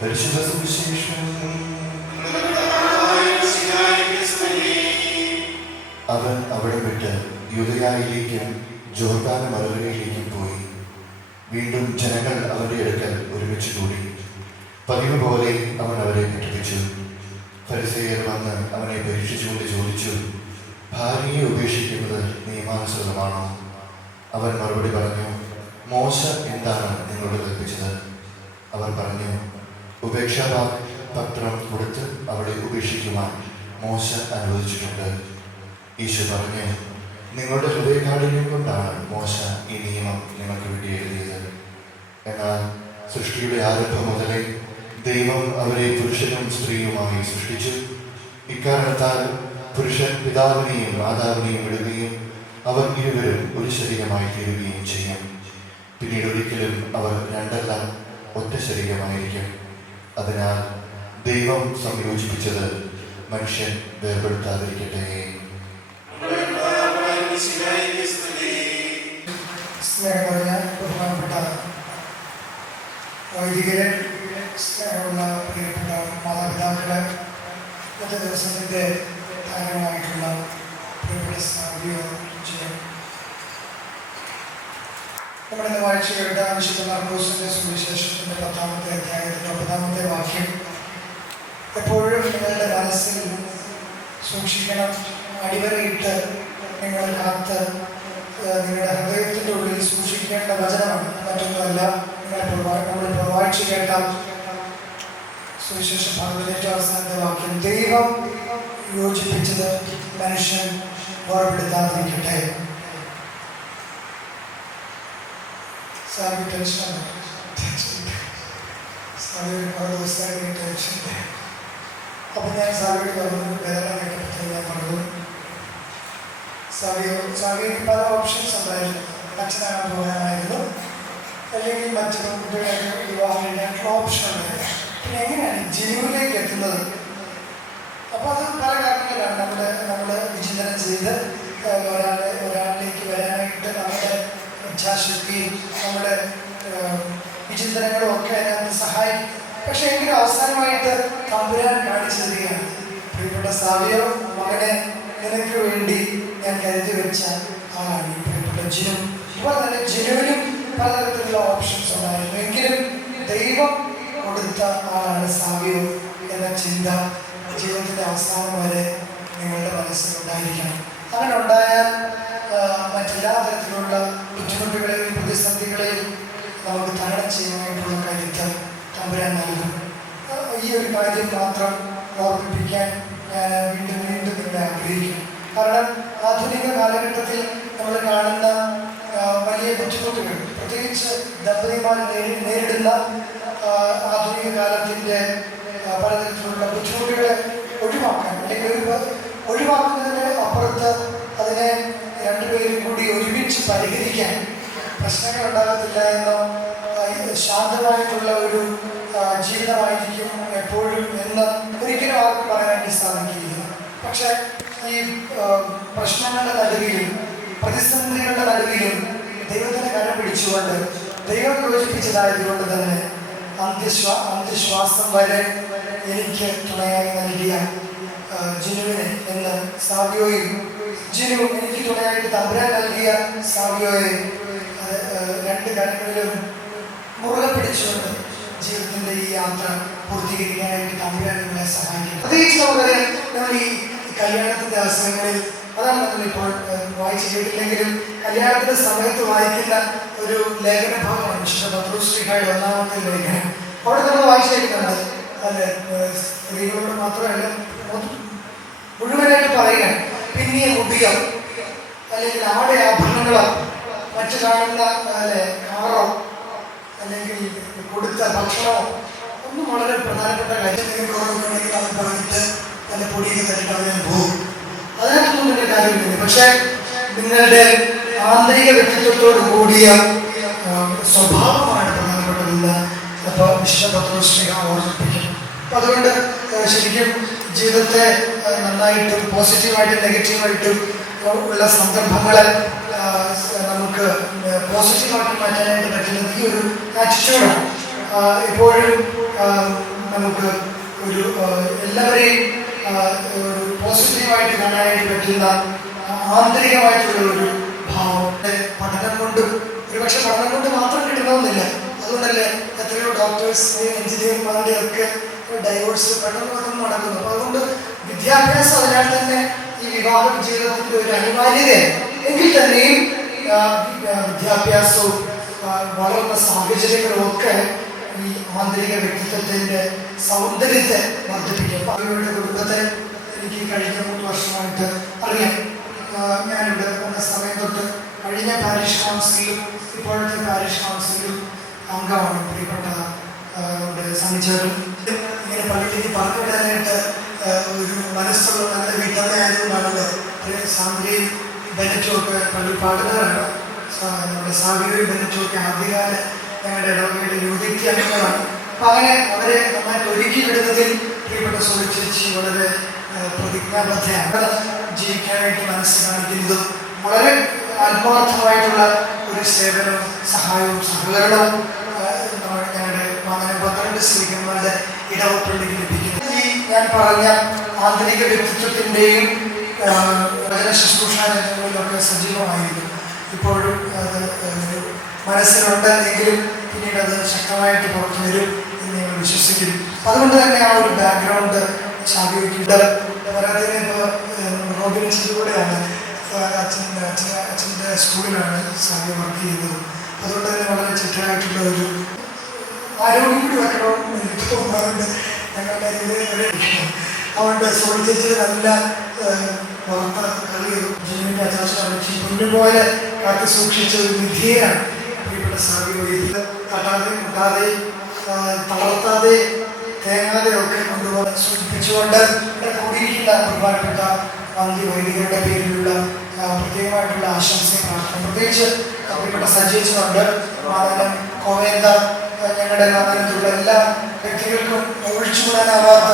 പരിശുദ്ധ സുവിശേഷം. അവൻ അവിടെ വിട്ട് യൂദയായിലേക്കും ജോർദാൻ മലനിരയിലേക്കും പോയി. വീണ്ടും ജനങ്ങൾ അവന്റെ അടുക്കൽ ഒരുമിച്ച് കൂടി. പതിവ് പോലെ അവൻ അവരെ പഠിപ്പിച്ചു. ഫരിസേയർ വന്ന് അവനെ പരീക്ഷിച്ചുകൊണ്ട് ചോദിച്ചു, ഭാര്യയെ ഉപേക്ഷിക്കുന്നത് നിയമാനുസൃതമാണോ? അവൻ മറുപടി പറഞ്ഞു, മോശ എന്താണ് നിങ്ങളോട് കൽപ്പിച്ചത്? അവർ പറഞ്ഞു, ഉപേക്ഷാപത്രം കൊടുത്ത് അവളെ ഉപേക്ഷിക്കുവാൻ മോശ അനുവദിച്ചിട്ടുണ്ട്. ഈശോ പറഞ്ഞു, നിങ്ങളുടെ ഹൃദയകാഠിന്യം കൊണ്ടാണ് മോശ ഈ നിയമം നിങ്ങൾക്ക് വേണ്ടി എഴുതിയത്. എന്നാൽ സൃഷ്ടിയുടെ ആരംഭം മുതലേ ദൈവം അവരെ പുരുഷനും സ്ത്രീയുമായി സൃഷ്ടിച്ചു. ഇക്കാരണത്താൽ പുരുഷൻ പിതാവിനെയും മാതാവിനെയും വിടുകയും അവർ ഇരുവരും ഒരു ശരീരമായി തീരുകയും ചെയ്യും. പിന്നീട് ഒരിക്കലും അവർ രണ്ടല്ല, ഒറ്റ ശരീരമായിരിക്കും. അതിനാൽ ദൈവം സംയോജിപ്പിച്ചത് മനുഷ്യൻ വേർപെടുത്താതിരിക്കട്ടെ. സ്നേഹമുള്ള ബഹുമാനപ്പെട്ട വൈദികരെ, സ്നേഹമുള്ള പ്രിയപ്പെട്ട മാതാപിതാക്കളെ, ഇന്നത്തെ ദിവസത്തിൻ്റെ താരമായിട്ടുള്ള പ്രിയപ്പെട്ട നമ്മളിന്ന് വായിച്ചു കേട്ട വിശുദ്ധ മർക്കോസിന്റെ സുവിശേഷത്തിന്റെ 10-ാമത്തെ അധ്യായത്തിന്റെ 9-ാമത്തെ വാക്യം എപ്പോഴും നിങ്ങളുടെ മനസ്സിൽ സൂക്ഷിക്കണം. അടിവരയിട്ട് നിങ്ങൾ കാത്ത് നിങ്ങളുടെ ഹൃദയത്തിൻ്റെ ഉള്ളിൽ സൂക്ഷിക്കേണ്ട വചനമാണ്, മറ്റൊന്നുമല്ല. നമ്മൾ വായിച്ചു കേട്ട സുവിശേഷ ഭാഗത്തിന്റെ ഏറ്റവും അവസാനത്തെ വാക്യം, ദൈവം യോജിപ്പിച്ചത് മനുഷ്യൻ ഓർമ്മപ്പെടുത്താതിരിക്കട്ടെ. സാബി ടെൻഷനാണ്, സാബി ഒരുപാട് ദിവസമായി ടെൻഷൻ്റെ. അപ്പം ഞാൻ സാബിയോട് പറഞ്ഞു, വേദന കേട്ടപ്പോൾ ഞാൻ പറഞ്ഞു, സാബിക്ക് പല ഓപ്ഷൻസ് ഉണ്ടായിരുന്നു. അച്ഛനാകാൻ പോകാനായിരുന്നു, അല്ലെങ്കിൽ മറ്റു കുട്ടികളൊക്കെ വിവാഹം കഴിഞ്ഞായിട്ടുള്ള ഓപ്ഷൻ ഉണ്ടായിരുന്നു. പിന്നെ എങ്ങനെയാണ് ജനുവിലേക്ക് എത്തുന്നത്? അപ്പോൾ അത് പല കാരണങ്ങളാണ്. നമ്മൾ വിചിന്തനം ചെയ്ത് ഒരാളിലേക്ക് വരാനായിട്ട് നമ്മുടെ ഇച്ഛാശക്തിയും നമ്മുടെ വിചിന്തനങ്ങളും ഒക്കെ അതിനകത്ത് സഹായിക്കും. പക്ഷെ എങ്കിലും അവസാനമായിട്ട് തമ്പുരാൻ കാണിച്ചു തരികയാണ്, പ്രിയപ്പെട്ട സാവിയോ മകനെ, നിനക്ക് വേണ്ടി ഞാൻ കരുതി വെച്ച ആളാണ് ഈ പ്രിയപ്പെട്ട ജിനു. ഇപ്പോൾ തന്നെ ജിനുവിനും പലതരത്തിലുള്ള ഓപ്ഷൻസ് ഉണ്ടായിരുന്നു, എങ്കിലും ദൈവം കൊടുത്ത ആളാണ് സാവിയോ എന്ന ചിന്ത ജീവിതത്തിൻ്റെ അവസാനം വരെ നിങ്ങളുടെ മനസ്സിലുണ്ടായിരിക്കണം. അങ്ങനെ ഉണ്ടായാൽ മറ്റെല്ലാ തരത്തിലുള്ള ബുദ്ധിമുട്ടുകളെയും പ്രതിസന്ധികളെയും നമുക്ക് തരണം ചെയ്യാനായിട്ടുള്ള കരുത്ത് തമ്പുരാൻ നൽകും. ഈ ഒരു കാര്യം മാത്രം ഓർമ്മിപ്പിക്കാൻ ഞാൻ വീണ്ടും വീണ്ടും നിങ്ങളെ ആഗ്രഹിക്കുന്നു. കാരണം ആധുനിക കാലഘട്ടത്തിൽ നമ്മൾ കാണുന്ന വലിയ ബുദ്ധിമുട്ടുകൾ, പ്രത്യേകിച്ച് ദമ്പതിമാർ നേരിടുന്ന ആധുനിക കാലത്തിൻ്റെ പലതരത്തിലുള്ള ബുദ്ധിമുട്ടുകളെ ഒഴിവാക്കാൻ, അല്ലെങ്കിൽ ഒഴിവാക്കുന്നതിന് അപ്പുറത്ത് അതിനെ രണ്ടുപേരും കൂടി ഒരുമിച്ച് പരിഹരിക്കാൻ, പ്രശ്നങ്ങൾ ഉണ്ടാകത്തില്ല എന്നോ ശാന്തമായിട്ടുള്ള ഒരു ജീവിതമായിരിക്കും എപ്പോഴും എന്ന് ഒരിക്കലും ആർക്കും പറയാനായിട്ട് സാധിക്കില്ല. പക്ഷെ ഈ പ്രശ്നങ്ങളുടെ നടുവിലും പ്രതിസന്ധികളുടെ നടുവിലും ദൈവത്തിൻ്റെ കരം പിടിച്ചുകൊണ്ട് ദൈവം യോജിപ്പിച്ചതായതുകൊണ്ട് തന്നെ അന്ത്യശ്വാസം വരെ എനിക്ക് തുണയായി നൽകിയ ജിനുവിനെ എന്ന് സാവിയോയും, ജിനു എനിക്ക് തുണയായിട്ട് തമ്പുരാൻ നൽകിയ സാവിയോയെ രണ്ട് കരങ്ങളിലും മുറുകെ പിടിച്ചുകൊണ്ട് ജീവിതത്തിൻ്റെ ഈ യാത്ര പൂർത്തീകരിക്കാനായിട്ട് തമ്പുരാൻ നിങ്ങളെ സഹായിക്കും. പ്രത്യേകിച്ച് നമുക്കറിയാം, നമ്മൾ ഈ കല്യാണത്തിൻ്റെ അവസരങ്ങളിൽ, അതാണ് നമ്മളിപ്പോൾ വായിച്ചു കേട്ടില്ലെങ്കിലും കല്യാണത്തിൻ്റെ സമയത്ത് വായിക്കുന്ന ഒരു ലേഖന ഭാഗമാണ് വിശുദ്ധ പത്രോസ്ലീഹായുടെ 1-ാമത്തെ ലേഖനം. അവിടെ നമ്മൾ വായിച്ചു കേൾക്കുന്നുണ്ട്, അല്ലെ, സ്ത്രീകളോട് മാത്രമല്ല മുഴുവനായിട്ട് പറയുക, പിന്നിയ മുടിയോ അല്ലെങ്കിൽ ആടെ ആഭരണങ്ങളോ മറ്റു കാണുന്ന കാറോ അല്ലെങ്കിൽ കൊടുത്ത ഭക്ഷണമോ ഒന്നും വളരെ പ്രധാനപ്പെട്ട കാര്യം. നിങ്ങൾക്ക് ഓർമ്മയുണ്ടെങ്കിൽ അത് പറഞ്ഞിട്ട് നല്ല പൊടിയൊക്കെ തട്ടിട്ട് അവരെ പോകും, അതിനകത്തൊന്നും വലിയ കാര്യമില്ല. പക്ഷെ നിങ്ങളുടെ ആന്തരിക വ്യക്തിത്വത്തോട് കൂടിയ സ്വഭാവമാണ് പ്രധാനപ്പെട്ടതെന്ന് അപ്പോൾ വിശുദ്ധ പത്രോസ്ലീഹ ഓർമ്മിപ്പിക്കും. അപ്പം അതുകൊണ്ട് ശരിക്കും ജീവിതത്തെ നന്നായിട്ടും പോസിറ്റീവായിട്ടും നെഗറ്റീവായിട്ടും ഉള്ള സന്ദർഭങ്ങളെ നമുക്ക് പോസിറ്റീവായിട്ട് മാറ്റാനായിട്ട് പറ്റുന്നത് ഈ ഒരു ആറ്റിറ്റ്യൂഡാണ്. എപ്പോഴും നമുക്ക് ഒരു എല്ലാവരെയും ഒരു പോസിറ്റീവായിട്ട് കാണാനായിട്ട് പറ്റുന്ന ആന്തരികമായിട്ടുള്ള ഒരു ഭാവം. പഠനം കൊണ്ടും ഒരുപക്ഷെ പഠനം കൊണ്ട് മാത്രം കിട്ടണമെന്നില്ല. അതുകൊണ്ടല്ലേ എത്രയോ ഡോക്ടേഴ്സ്, എഞ്ചിനീയർമാരുടെ ഒക്കെ ഡൈവോഴ്സ് പെട്ടെന്ന് നടക്കുന്നു. അപ്പോൾ അതുകൊണ്ട് വിദ്യാഭ്യാസം അതിനാൽ തന്നെ ഈ വിവാഹ ജീവിതത്തിൻ്റെ ഒരു അനിവാര്യതയാണ്. എങ്കിൽ തന്നെയും വിദ്യാഭ്യാസവും വളർന്ന സാഹചര്യങ്ങളും ഒക്കെ ഈ ആന്തരിക വ്യക്തിത്വത്തിൻ്റെ സൗന്ദര്യത്തെ വർദ്ധിപ്പിക്കും. അവരുടെ കുടുംബത്തെ എനിക്ക് കഴിഞ്ഞ 3 വർഷമായിട്ട് അറിയാം. ഞാനിവിടെ വന്ന സമയം തൊട്ട് കഴിഞ്ഞ പാരിഷ് കൗൺസിലും ഇപ്പോഴത്തെ പാരിഷ് കൗൺസിലും അംഗമാണ് പ്രിയപ്പെട്ട നമ്മുടെ സമിച്ചേട്ടൻ. ഇങ്ങനെ പള്ളിയിലേക്ക് പറഞ്ഞുവിടാനായിട്ട് ഒരു മനസ്സുള്ള നല്ല വീട്ടമ്മയായതുകൊണ്ടാണല്ലോ സാന്ദ്രയും ബെനറ്റും ഒക്കെ പള്ളി പാടുന്നവരാണ്. നമ്മുടെ സാവിയും ബെനറ്റും ഒക്കെ ആദ്യകാല ഞങ്ങളുടെ ഇടവകയുടെ യുവതിക്ക് അംഗങ്ങളാണ്. അപ്പം അങ്ങനെ അവരെ നന്നായിട്ട് ഒരുക്കി വിടുന്നതിൽ പ്രിയപ്പെട്ട സോളി ചേച്ചി വളരെ പ്രതിജ്ഞാബദ്ധയാണ്. ജീവിക്കാനായിട്ട് മനസ്സ് കാണിക്കുന്നതും വളരെ ആത്മാർത്ഥമായിട്ടുള്ള ഒരു സേവനവും സഹായവും സഹകരണവും ഞങ്ങളുടെ അങ്ങനെ 12 സ്ത്രീകന്മാരുടെ ഇടവപ്പള്ളിക്ക് ലഭിക്കുന്നു. ഈ ഞാൻ പറഞ്ഞ ആന്തരിക വ്യക്തിത്വത്തിൻ്റെയും വചന ശുശ്രൂഷ രംഗങ്ങളിലൊക്കെ സജീവമായിരുന്നു. ഇപ്പോഴും അത് മനസ്സിലുണ്ട് എങ്കിലും പിന്നീട് അത് ശക്തമായിട്ട് പുറത്തു വരും എന്ന് ഞങ്ങൾ വിശ്വസിക്കുന്നു. അതുകൊണ്ട് തന്നെ ആ ഒരു ബാക്ക്ഗ്രൗണ്ട് ഷാബിയുണ്ട്. വരാതിന് ഇപ്പോൾ റോബിൻസിലൂടെയാണ് അച്ഛൻ്റെ സ്കൂളിലാണ് ഷാബി വർക്ക് ചെയ്യുന്നത്. അതുകൊണ്ട് തന്നെ വളരെ ചിട്ടയായിട്ടുള്ള ഒരു ആരോഗ്യം കൂടി വെക്കണമെന്ന് എനിക്ക് തോന്നാറുണ്ട്. ഞങ്ങളുടെ അതുകൊണ്ട് സോളി ചേച്ചി നല്ല വാർത്ത കളിയും ജീവൻ്റെ അച്ചാശി കുഞ്ഞുപോലെ കാത്തു സൂക്ഷിച്ച ഒരു നിധിയാണ് പ്രിയപ്പെട്ട ഷാബി വൈദ്യുതി. തട്ടാതെ മുട്ടാതെ തളർത്താതെ തേങ്ങാതെയൊക്കെ കൊണ്ടുപോകാൻ സൂചിപ്പിച്ചുകൊണ്ട് ഇവിടെ കൂടിയിരിക്കുന്ന ബഹുമാനപ്പെട്ട വന്ധ്യ വൈദികരുടെ പേരിലുള്ള പ്രത്യേകമായിട്ടുള്ള ആശംസയും പ്രാർത്ഥന. പ്രത്യേകിച്ച് പ്രിയപ്പെട്ട സജീവനുണ്ട്. മാതാനം കോവേന്ത ഞങ്ങളുടെ നാമത്തിലുള്ള എല്ലാ വ്യക്തികൾക്കും ഒഴിച്ചുകൂടാനാവാത്ത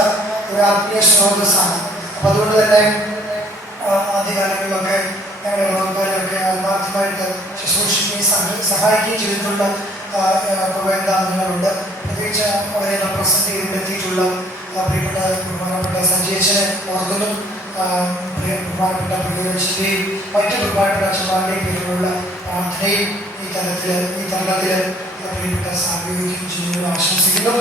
ഒരു ആത്മീയ സ്രോതസ്സാണ്. അപ്പം അതുകൊണ്ട് തന്നെ ആദ്യകാലങ്ങളിലൊക്കെ ഞങ്ങളുടെ രോഗക്കാരൊക്കെ ആത്മാർത്ഥമായിട്ട് ശുശ്രൂഷിക്കുകയും സഹായിക്കുകയും ചെയ്തിട്ടുള്ള കോവേന്ത അംഗങ്ങളുണ്ട്. പ്രത്യേകിച്ച് അവരെ റെപ്രസെൻ്റ് ചെയ്തെത്തിയിട്ടുള്ള പ്രിയപ്പെട്ട ബഹുമാനപ്പെട്ട സജീവനെ ഓർക്കുന്നു. ബഹുമാനപ്പെട്ട പ്രിയദർശിൻ്റെയും മറ്റു ബഹുമാനപ്പെട്ട അച്ഛന്മാരുടെയും പേരിലുള്ള പ്രാർത്ഥനയും ഈ തലത്തിൽ പ്രിയപ്പെട്ട സാമൂഹിക ജീവിതം ആശംസിക്കുന്നു.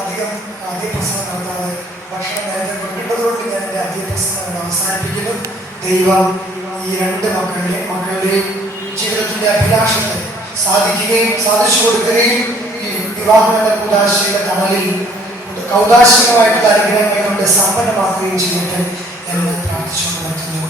അധികം ആദ്യ പ്രസംഗം നടത്താതെ ഭക്ഷണം നേരത്തെ കൊണ്ടിട്ടതുകൊണ്ട് ഞാൻ എൻ്റെ ആദ്യ പ്രസംഗം അവസാനിപ്പിക്കുന്നു. ദൈവം ഈ 2 മക്കളുടെയും ജീവിതത്തിൻ്റെ അഭിലാഷത്തെ സാധിച്ചു കൊടുക്കുകയും ഈ വിവാഹങ്ങളുടെ കൂതാശയുടെ തണലിൽ കൗതാശികമായിട്ടുള്ള അനുഗ്രഹങ്ങൾ കൊണ്ട് സമ്പന്നമാക്കുകയും ചെയ്യട്ടെ എന്ന് പ്രാർത്ഥിച്ചുകൊണ്ട് നടത്തുന്നു.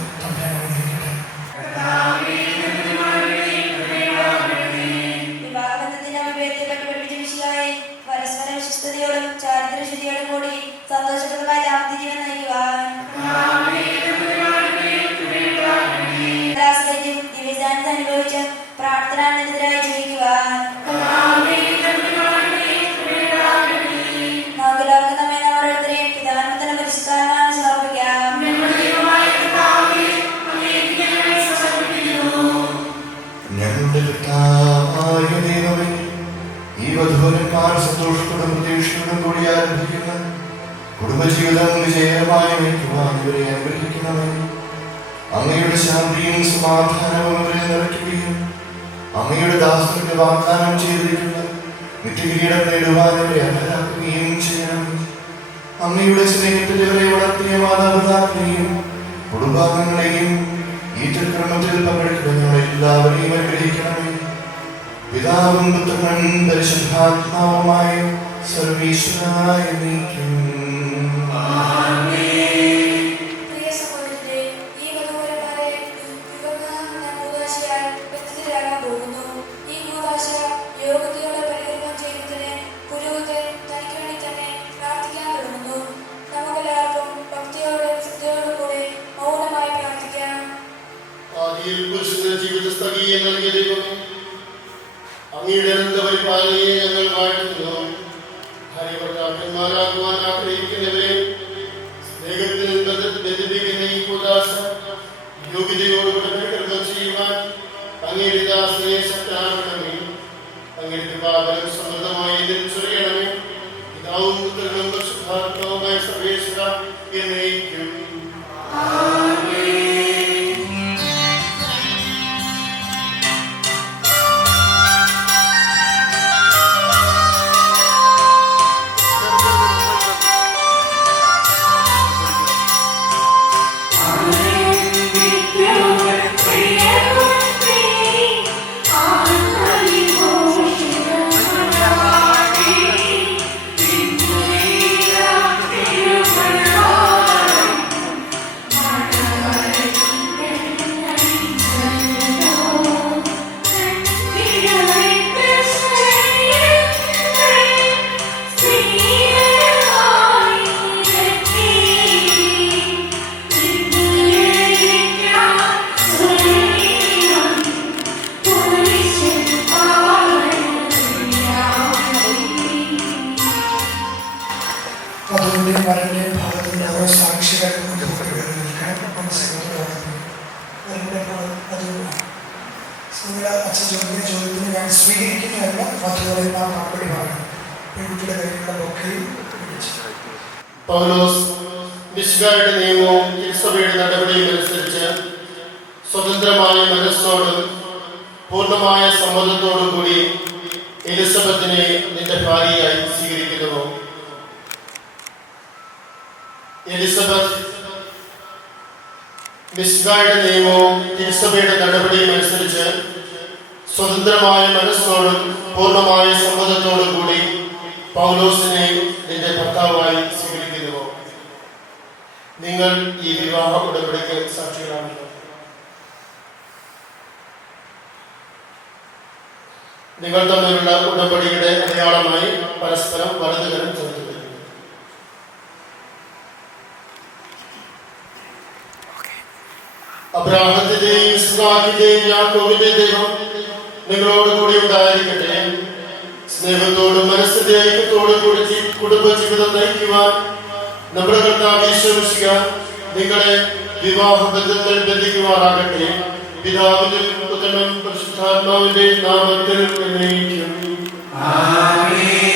പരസ്പര വിശ്വസ്തയോടും ചാരിത്രശുദ്ധിയോടും കൂടി സന്തോഷപ്രദമായ ദാമ്പത്യജീവൻ നയിക്കുവാൻ ദിവ്യസാന്നിധ്യം അനുഭവിച്ച് പ്രാർത്ഥനാനിരതരായി ജീവിക്കുവാൻ നമുക്കെല്ലാവർക്കും നമ്മെ ഓരോരുത്തരെയും പിതാവിനും പരിശുദ്ധാത്മാവിനും സമർപ്പിക്കാം. ഞങ്ങളുടെ കർത്താവായ ദൈവമേ, ഈ വധൂവരന്മാർ സന്തോഷത്തോടും പ്രതീക്ഷയോടും കൂടി ആരംഭിക്കുന്ന കുടുംബജീവിതം വിജയകരമായി നയിക്കുവാൻ ഇവരെ അനുഗ്രഹിക്കണമേ. അങ്ങയുടെ ശാന്തിയും സമാധാനവും അവരെ നിറയ്ക്കുകയും അങ്ങയുടെ ദാസന്റെ വാഗ്ദാനം ചെയ്തിരിക്കുന്ന നിത്യകിരീടം നേടുവാൻ അവരെ അർഹരാക്കുകയും ചെയ്യണമേ. അങ്ങയുടെ സ്നേഹത്തിൽ ഇവരെ വളർത്തിയ മാതാപിതാക്കളെയും കുടുംബാംഗങ്ങളെയും ഈ തിരുക്രമത്തിൽ പങ്കെടുക്കുന്ന ഞങ്ങളെല്ലാവരെയും അനുഗ്രഹിക്കണമേ. പിതാവും പുത്രനും പരിശുദ്ധാത്മാവുമായ സർവീശ്വരനായ നീക്കും. പ്രിയ സഹോദരരെ, ഈ വധൂവരന്മാരെ കൂതാശയാൽ വ്യക്തിതരാകാൻ പോകുന്നു. ഈ കൂതാശ യോഗ്യതയോടെ പരികരണം ചെയ്യുന്നതിന് പുരോഹിതൻ തനിക്ക് വേണ്ടി തന്നെ പ്രാർത്ഥിക്കാൻ തുടങ്ങുന്നു. നമുക്കെല്ലാവർക്കും ഭക്തിയോടും ശ്രദ്ധയോടും കൂടെ മൗനമായി പ്രാർത്ഥിക്കാം. ആദിയിൽ പുരുഷന്റെ ജീവിത സ്ഥഗീയം നൽകിയ ദൈവമേ, അങ്ങയുടെ പരിപാലനയെ ഞങ്ങൾ വാഴ്ത്തുന്നു. ഹരിഭർത്താക്കന്മാരാകുവാൻ ആഗ്രഹിക്കുന്നവരെ സ്നേഹത്തിൽ ബന്ധിപ്പിക്കുന്ന ഈ കൂദാശ യോഗ്യതയോടുകൂടെ പരികർമ്മം ചെയ്യുവാൻ അങ്ങയുടെ ദാസനെ ശക്തനാക്കണമേ. അങ്ങയുടെ കൃപാവരം സമൃദ്ധമായി ചൊരിയണമേ. പിതാവും പുത്രനും പരിശുദ്ധാത്മാവുമായ സർവേശ്വര എന്നേക്കും. Thank you. വധുവിൻ്റെയും വരൻ്റെയും ഭാഗത്തുനിന്ന് ഓരോ സാക്ഷികളും അച്ഛൻ ചോദ്യത്തിന് ഞാൻ സ്വീകരിക്കുന്നതല്ല, വധുവിനെ നാം മറുപടി പറയണം. പെൺകുട്ടിയുടെ കയ്യിലുള്ള ബൊക്കയും പൗലോസ് മിശിഹായുടെ നിയമവും തിരുസഭയുടെ നടപടിയും അനുസരിച്ച് സ്വതന്ത്രമായ മനസ്സോടും പൂർണ്ണമായ സമ്മതത്തോടും കൂടി എലിസബത്തിനെ നിന്റെ ഭാര്യയായി സ്വീകരിക്കുന്നു. എലിസബത്ത് മിശിഹായുടെ നിയമവും തിരുസഭയുടെ നടപടിയും അനുസരിച്ച് സ്വതന്ത്രമായ മനസ്സോടും പൂർണ്ണമായ സമ്മതത്തോടും കൂടി പൗലോസിനെ നിന്റെ ഭർത്താവായി സ്വീകരിക്കുന്നു. നിങ്ങൾ ഈ വിവാഹ ഉടമ്പടിക്ക് സാക്ഷികളാണല്ലോ. നിങ്ങൾ തമ്മിലുള്ള ഉടമ്പടിയുടെ അടയാളമായി പരസ്പരം വലതുകരം ചേർത്ത് വയ്ക്കുന്നു. അബ്രാഹത്തിന്റെയും ഇസ്ഹാക്കിന്റെയും യാക്കോബിന്റെയും ദൈവം നിങ്ങളോട് കൂടി ഉണ്ടായിരിക്കട്ടെ. സ്നേഹത്തോടും മനസ്സിന്റെ ഐക്യത്തോടും കൂടി കുടുംബജീവിതം നയിക്കുവാൻ നമ്മുടെ കർത്താവ് യേശു മിശിഹ നിങ്ങളെ വിവാഹ ബന്ധത്തിൽ ബന്ധിക്കുവാനാകട്ടെ. പിതാവിന്റെയും പുത്രനും പരിശുദ്ധാത്മാവിന്റെയും നാമത്തിൽ എന്നേക്കും ആമേൻ.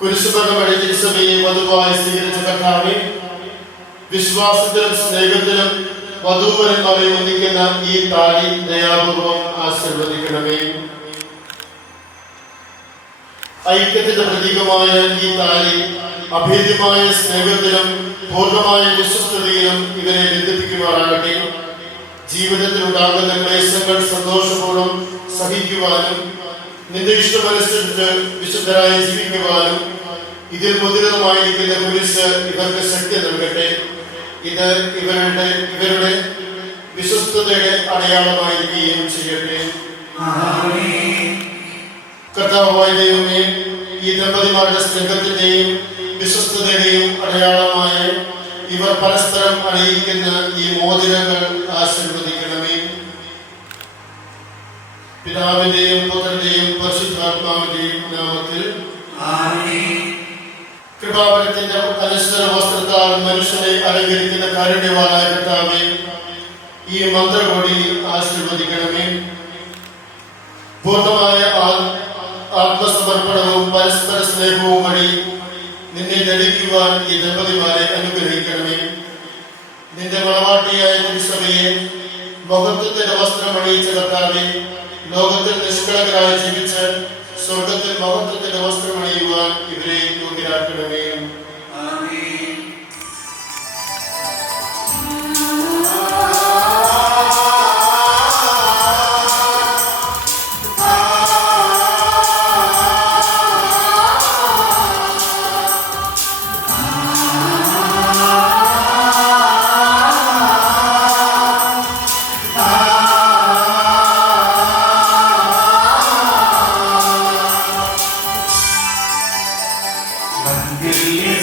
കുരിശുമരണം വഴി തിരുസഭയെ വധുവായി സ്വീകരിച്ച കർത്താവേ, വിശ്വാസത്തിലും സ്നേഹത്തിലും വധൂവരന്മാരെ ഒന്നിക്കുന്ന ഈ താലി ദയാപൂർവം ആശീർവദിക്കണമേ. ഐക്യത്തിന്റെ പ്രതീകമായ ഈ താലി അഭേദ്യമായ സ്നേഹത്തിലും പൂർണ്ണമായ വിശ്വസ്തതയിലും ഇവരെ ബന്ധിപ്പിക്കുവാനാകട്ടെ. ജീവിതത്തിൽ ഉണ്ടാകുന്ന ക്ലേശങ്ങൾ സന്തോഷപൂർവ്വം സഹിക്കുവാനും നിന്റെ ഇഷ്ടമനുസരിച്ച് വിശുദ്ധരായി ജീവിക്കുവാനും ഇതിൽ മുതിർന്നമായിരിക്കുന്ന കുരിശ് ഇവർക്ക് ശക്തി നൽകട്ടെ. ഇത് ഇവരുടെ വിശ്വസ്തതയുടെ അടയാളമായിരിക്കുകയും ചെയ്യട്ടെ. കർത്താവായ ദൈവമേ, ഈ ദമ്പതിമാരുടെ സ്നേഹത്തിന്റെയും വിശ്വസ്തതയുടെയും അടയാളമായ ഇവർ പരസ്പരം അണിയിക്കുന്ന ഈ മോതിരങ്ങൾ ആശീർവദിക്കണമേ. പിതാവിന്റെയും പുത്രന്റെയും പരിശുദ്ധാത്മാവിന്റെയും നാമത്തിൽ ആമേൻ. കൃപാവരത്തിന്റെ അനശ്വര വസ്ത്രത്താൽ മനുഷ്യനെ അലങ്കരിക്കുന്ന കാരുണ്യവാനായ കർത്താവേ, ഈ മന്ത്രകോടി ആശീർവദിക്കണമേ. പൂർണ്ണമായ ആത്മസമർപ്പണവും പരസ്പര സ്നേഹവും വഴി നിന്നെ ധരിക്കുവാൻ ഈ ദമ്പതിമാരെ അനുഗ്രഹിക്കണമേ. നിന്റെ മണവാട്ടിയായ തിരുസഭയെ മഹത്വത്തിന്റെ വസ്ത്രം അണിയിച്ച കർത്താവേ, ലോകത്തിൽ നിഷ്കളങ്കരായി ജീവിച്ച് സ്വർഗത്തിൽ മഹത്വത്തിന്റെ വസ്ത്രം അണിയുവാൻ ഇവരെ യോഗ്യരാക്കണമേ. Billy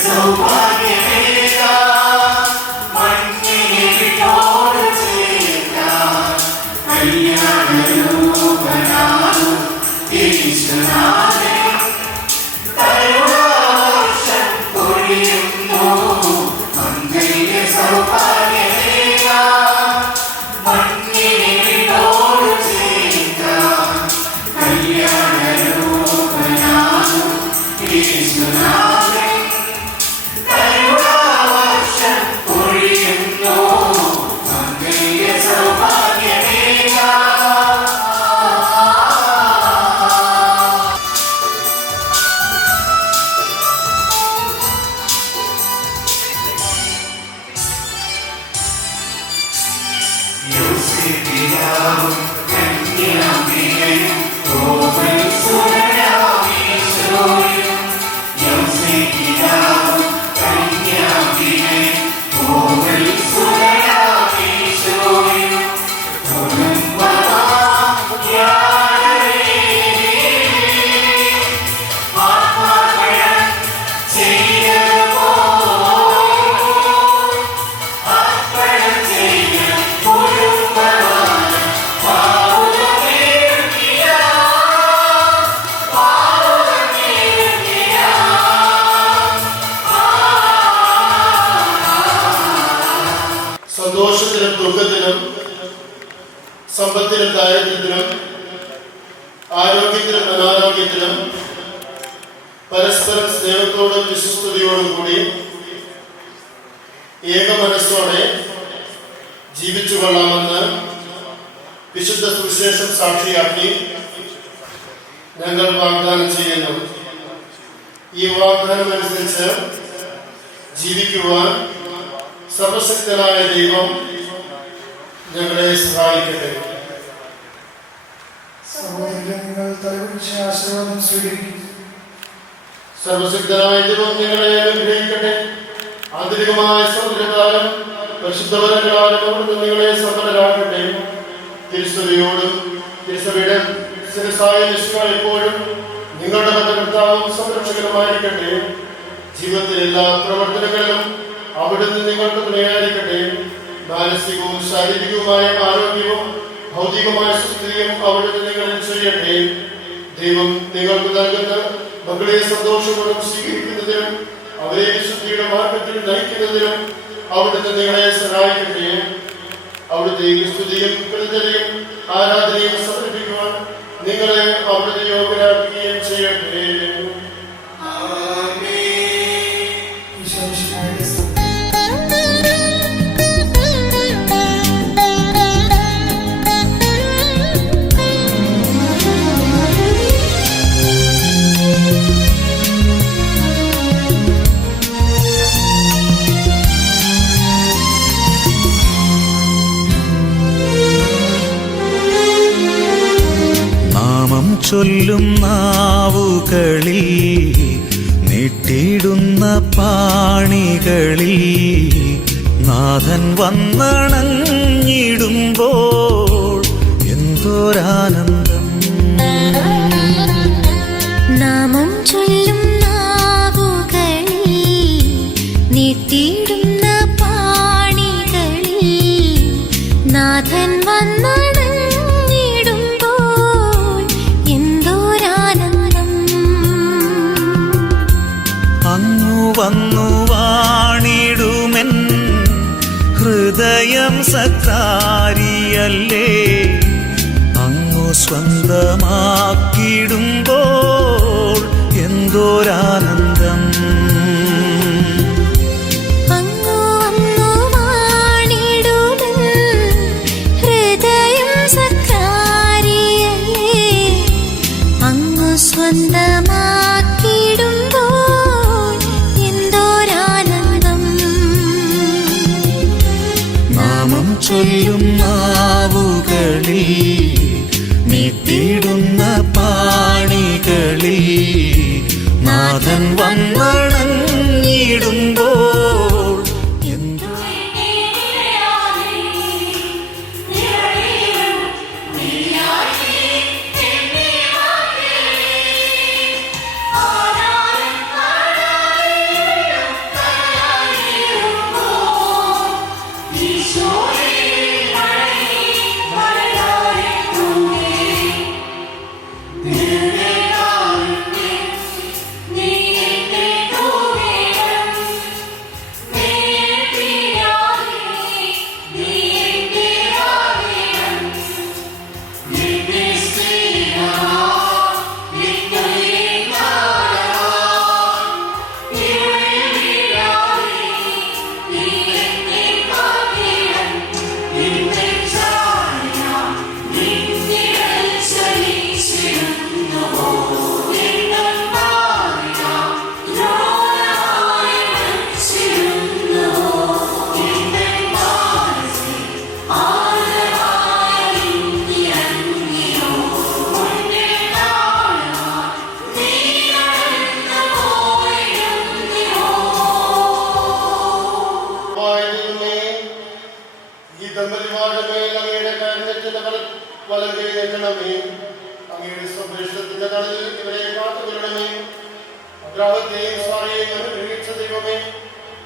സന്തോഷത്തിലും ദുഃഖത്തിലും, സമ്പത്തിലും ദാരിദ്ര്യത്തിലും, ആരോഗ്യത്തിലും അനാരോഗ്യത്തിലും പരസ്പരം സ്നേഹത്തോടും വിശ്വസ്തയോടും കൂടി ഏക മനസ്സോടെ ജീവിച്ചു കൊള്ളാമെന്ന് വിശുദ്ധ സുവിശേഷം സാക്ഷിയാക്കി ഞങ്ങൾ വാഗ്ദാനം ചെയ്യുന്നു. ഈ വാഗ്ദാനം അനുസരിച്ച് ജീവിക്കുവാൻ സർവശക്തനായ ദൈവം ഞങ്ങളെ സഹായിക്കട്ടെ. സഹോദരരെ, നിങ്ങൾ തലകുനിച്ച് ആശീർവാദം സ്വീകരിക്കും. സർവശക്തനായ ദൈവം നിങ്ങളെ അനുഗ്രഹിക്കട്ടെ. ആന്തരികമായ സൗന്ദര്യത്താലും പരിശുദ്ധവരങ്ങളാലും അവിടുന്ന് നിങ്ങളെ സമ്പന്നരാക്കട്ടെ. തിരുസഭയോടും തിരുസഭയുടെ ശിരസായ എപ്പോഴും നിങ്ങളുടെ ഭദ്രകർത്താവും സംരക്ഷകനുമായിരിക്കട്ടെ. ജീവിതത്തിലെ എല്ലാ പ്രവർത്തനങ്ങളിലും അവിടുന്ന് നിങ്ങൾക്ക് തുണയായിരിക്കട്ടെ. മാനസികവും ശാരീരികവുമായ ആരോഗ്യവും ഭൗതികമായ സുസ്ഥിതിയും അവിടുന്ന് നിങ്ങളിൽ ചെയ്യട്ടെ. ദൈവം നിങ്ങൾക്ക് നൽകുന്ന മക്കളെ സന്തോഷപൂർവ്വം സ്വീകരിക്കുന്നതിനും അവരെ വിശുദ്ധിയുടെ മാർഗത്തിൽ നയിക്കുന്നതിനും അവിടുന്ന് നിങ്ങളെ സഹായിക്കട്ടെ. അവിടുത്തെ സ്തുതിയും കൃതജ്ഞതയും ആരാധനയും സമർപ്പിക്കുവാൻ നിങ്ങളെ അവിടുത്തെ യോഗ്യരാക്കുകയും ചെയ്യട്ടെ. ചൊല്ലും നാവുകളിൽ നീട്ടിയിടുന്ന പാണികളിൽ നാഥൻ വന്നണഞ്ഞിടുമ്പോൾ എന്തോരാനന്ദം. നാമം ചൊല്ലും നാവുകളിൽ നീട്ടിയിടുന്ന പാണികളിൽ നാഥൻ വന്നു വാണിടുമെൻ ഹൃദയം സക്കാരിയല്ലേ. അങ്ങു സ്വന്തമാക്കിടുമ്പോൾ എന്തോരാനന്ദം. അങ്ങു വന്നു വാണിടുമെൻ ഹൃദയം സക്കാരിയല്ലേ. അങ്ങു സ്വന്തമാക്കിടുമ്പോൾ ചൊല്ലും നാവുകളിൽ നീട്ടിയിടുന്ന പാണികളിൽ നാഥൻ വന്നണഞ്ഞിടുമ്പോൾ എന്തോ. അങ്ങയുടെ സംരക്ഷണത്തിന്റെ തണലിൽ ഇവരെ കാത്തുകൊള്ളണമേ. അബ്രാഹത്തെയും സാറയെയും അനുഗ്രഹിച്ച ദൈവമേ,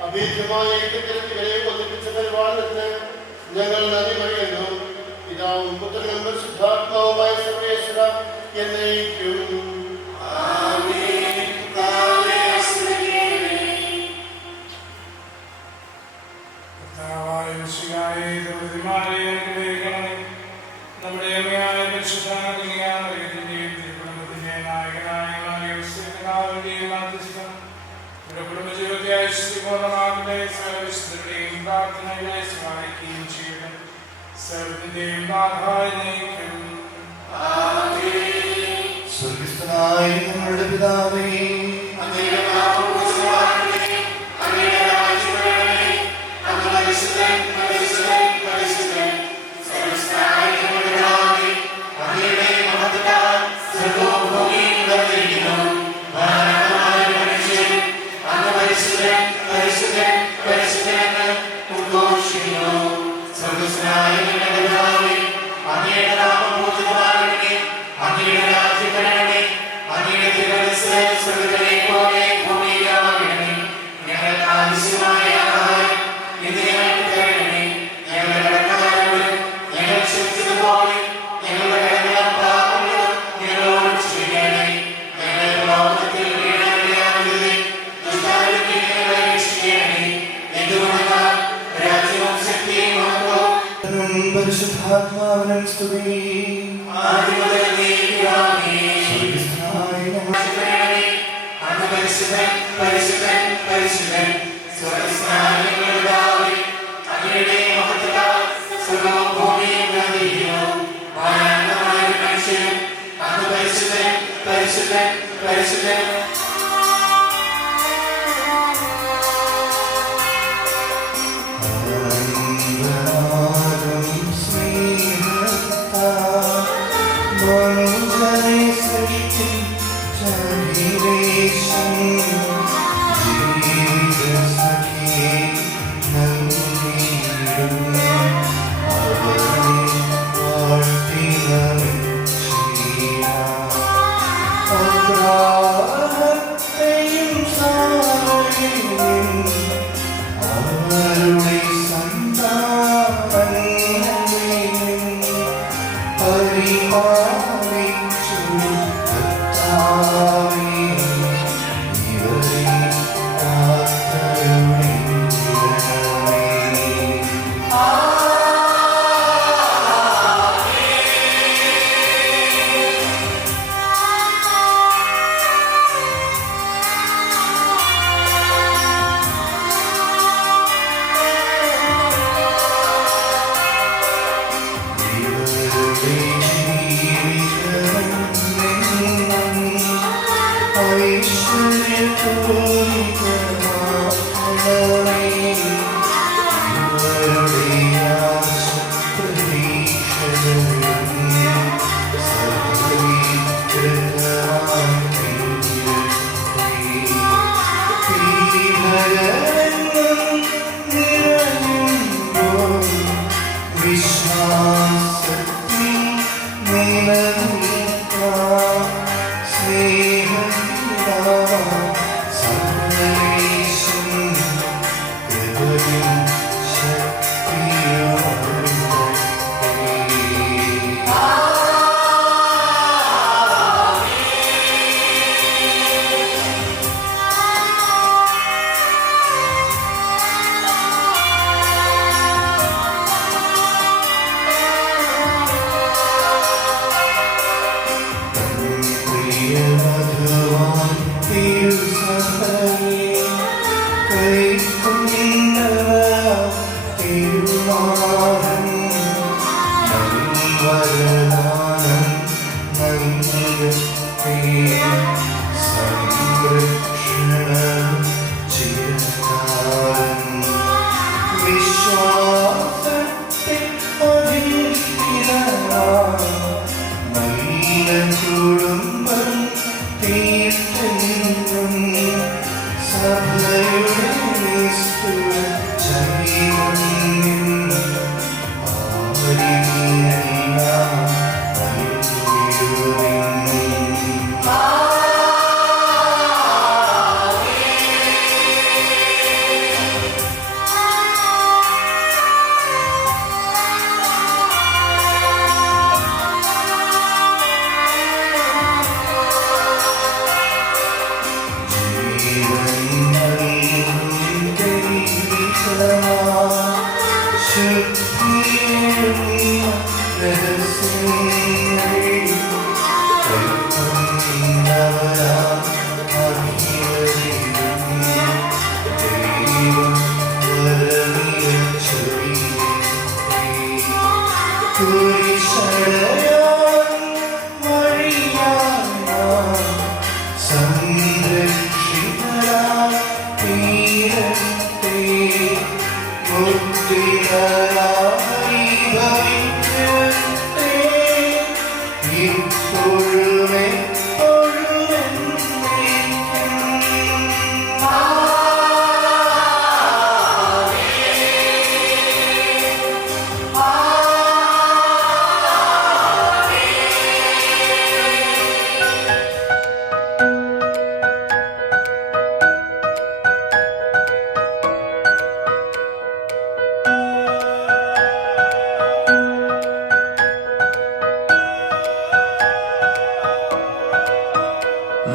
അഭേദ്യമായ ഐക്യത്തിൽ ഇവരെ ഒന്നിപ്പിച്ച പരിപാലനത്തിന് ഞങ്ങൾ നന്ദി പറയുന്നു. പിതാവും പുത്രനും പരിശുദ്ധാത്മാവുമായ സർവേശ്വര എന്നേക്കും. കർത്താവായ യേശുവേ, നമ്മുടെ അമ്മയായ പരിശുദ്ധാത്മീയത്തിന്റെയും തിരുക്കുടുംബത്തിന്റെ നായകനായ കുടുംബജീവിതത്തെ ഐശ്വര്യപൂർണ്ണമാകട്ടെ. സർവവിശുദ്ധരുടെയും പ്രാർത്ഥനകളെ സഹായിക്കുകയും ചെയ്യട്ടെ. സർവത്തിന്റെയും നാഥായ നയിക്കും. സ്വർഗസ്ഥനായ ഞങ്ങളുടെ പിതാവേ, അങ്ങയുടെ നാമം പൂജിതമാകണമേ. അങ്ങയുടെ രാജ്യം വരണമേ. അങ്ങ് പരിശുദ്ധൻ, പരിശുദ്ധൻ, പരിശുദ്ധൻ. സർവ്വസ്ഥനായ ഞങ്ങളുടെ പിതാവേ, അങ്ങയുടെ മഹത്വത്താൽ സ്വർഗ്ഗവും ഭൂമിയും നിറഞ്ഞിരിക്കുന്നു. വാനോഹരമായ മനുഷ്യൻ അങ്ങ് പരിശുദ്ധൻ, പരിശുദ്ധൻ, പരിശുദ്ധൻ എന്ന് ഉദ്ഘോഷിക്കുന്നു. സർവ്വസ്ഥനായ ഞങ്ങളുടെ പിതാവേ, അങ്ങയുടെ നാമം പൂജിതമാകണമേ. അങ്ങയുടെ രാജ്യം വരണമേ. അങ്ങയുടെ തിരുമനസ്സ് സ്വർഗ്ഗത്തിലെ പോലെ ഭൂമിയിലാകണമേ. ഞങ്ങൾക്ക് ആവശ്യമായ ആഹാരം ഇന്ന് ഞങ്ങൾക്ക് തരണമേ. ഞങ്ങളുടെ കടക്കാരോട് ഞങ്ങൾ ക്ഷമിച്ചതുപോലെ ഞങ്ങളുടെ കടങ്ങളും പാപങ്ങളും ഞങ്ങളോട് ക്ഷമിക്കണമേ. ഞങ്ങളെ പ്രലോഭനത്തിൽ വീഴാനിടയാകരുതേ. ദുഷ്ടാരിൽ നിന്ന് ഞങ്ങളെ രക്ഷിക്കണമേ. എന്തുകൊണ്ടെന്നാൽ രാജ്യവും ശക്തിയും മഹത്വവും പരിശുദ്ധാത്മാവിനും സ്തുതി. ആദ്യം മുതൽ നീക്കുവാനേ. സ്വർഗസ്ഥനായ ഞങ്ങളുടെ അങ്ങ് പരിശുദ്ധൻ, പരിശുദ്ധൻ, പരിശുദ്ധൻ. സ്വർഗ്ഗസ്ഥനായ ഞങ്ങളുടെ പിതാവേ, അങ്ങയുടെ മഹത്വത്താൽ സ്വർഗ്ഗവും ഭൂമിയും നിറഞ്ഞിരിക്കുന്നു. വാനോഹരമായ മനുഷ്യനും അങ്ങ് പരിശുദ്ധൻ, പരിശുദ്ധൻ, പരിശുദ്ധൻ. അവരുടെ പരിപാലിച്ചു കർത്താവേ, ഇവരെ കാത്തരുളിയിടണമേ. should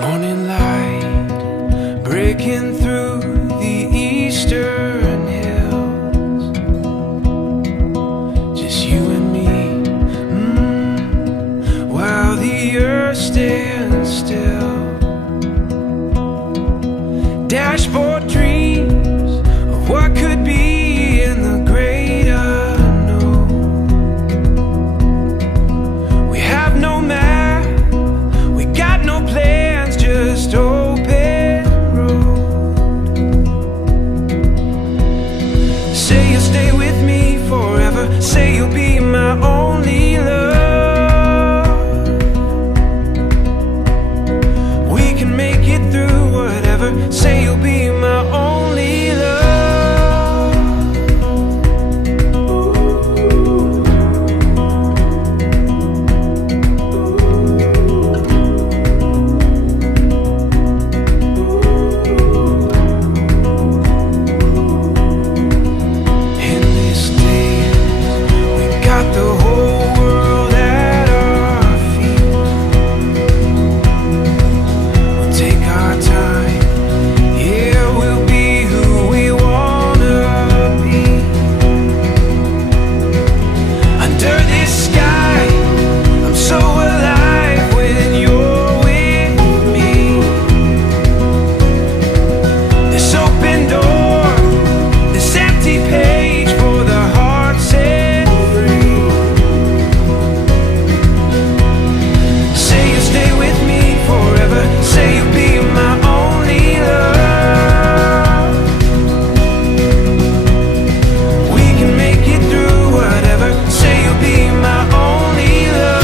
Morning light breaking through the eastern hills. Just you and me, while the earth stands still. Dashboard dreams of what could be in the great unknown. We have no map, we got no plans, just open road. Say you'll stay with me forever, say you'll be my only love. We can make it through whatever, say you'll be my only love. In this day, we got the whole world at our feet. We'll take our time, yeah, we'll be who we wanna be. Under this sky, I'm so alive when you're with me. This open door, this empty page for the heart set free. Say you'll stay with me forever, say you'll be my only love. We can make it through whatever, say you'll be my only love.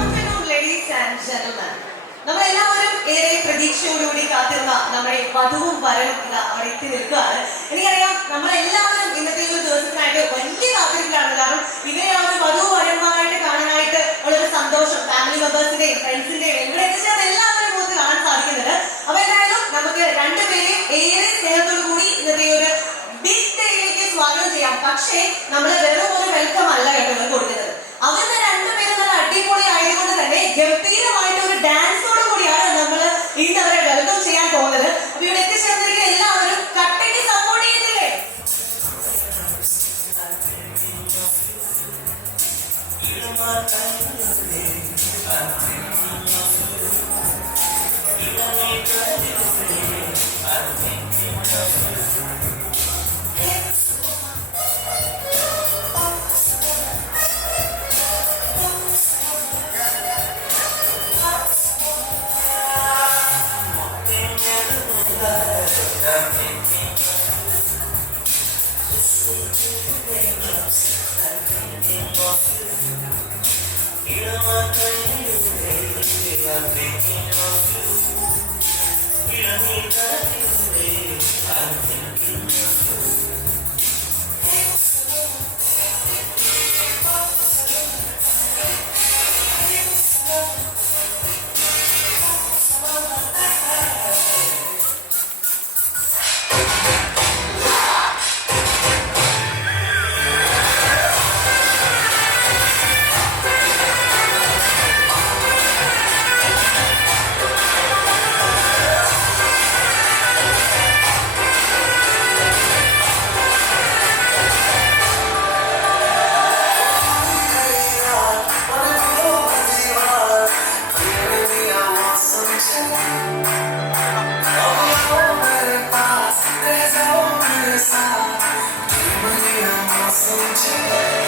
Afternoon, ladies and gentlemen. നമ്മളെല്ലാവരും ഏറെ പ്രതീക്ഷയോടുകൂടി കാത്തിരുന്ന നമ്മുടെ വധുവും വരനും ഇതാ അവിടെ എത്തി നിൽക്കുകയാണ്. എനിക്കറിയാം നമ്മളെല്ലാവരും ഇന്നത്തെ ഒരു ദിവസത്തിനായിട്ട് വലിയ കാത്തിരിപ്പിലാണ്. കാരണം ഇവരെ ആ ഒരു വധു വരന്മാരായിട്ട് കാണാനായിട്ട് ഉള്ളൊരു സന്തോഷം ഫാമിലി മെമ്പേഴ്സിന്റെയും ഫ്രണ്ട്സിന്റെയും ഇവിടെ എത്തിച്ചാൽ എല്ലാവരും മുഖത്ത് കാണാൻ സാധിക്കുന്നുണ്ട്. അപ്പൊ എന്തായാലും നമുക്ക് രണ്ടുപേരെയും ഏറെ സ്നേഹത്തോടു കൂടി ഇന്നത്തെ ഒരു ബിഗ് ഡേയിലേക്ക് സ്വാഗതം ചെയ്യാം. പക്ഷേ നമ്മൾ വെറും ഒരു വെൽക്കം അല്ല കേട്ടോ ഇവർ കൊടുക്കുന്നത്. അവരുടെ രണ്ടുപേരും നല്ല അടിപൊളി ആയതുകൊണ്ട് തന്നെ ഗംഭീരമായിട്ട് ഒരു ഡാൻസോട് കൂടിയാണ് നമ്മൾ ഇന്ന് അവരെ വെൽക്കം ചെയ്യാൻ പോകുന്നത്. അപ്പൊ ഇവിടെ എത്തിച്ചേർന്നിരിക്കുന്ന എല്ലാവരും കട്ടയ്ക്ക് സപ്പോർട്ട് ചെയ്യുന്നില്ലേ? Yeah.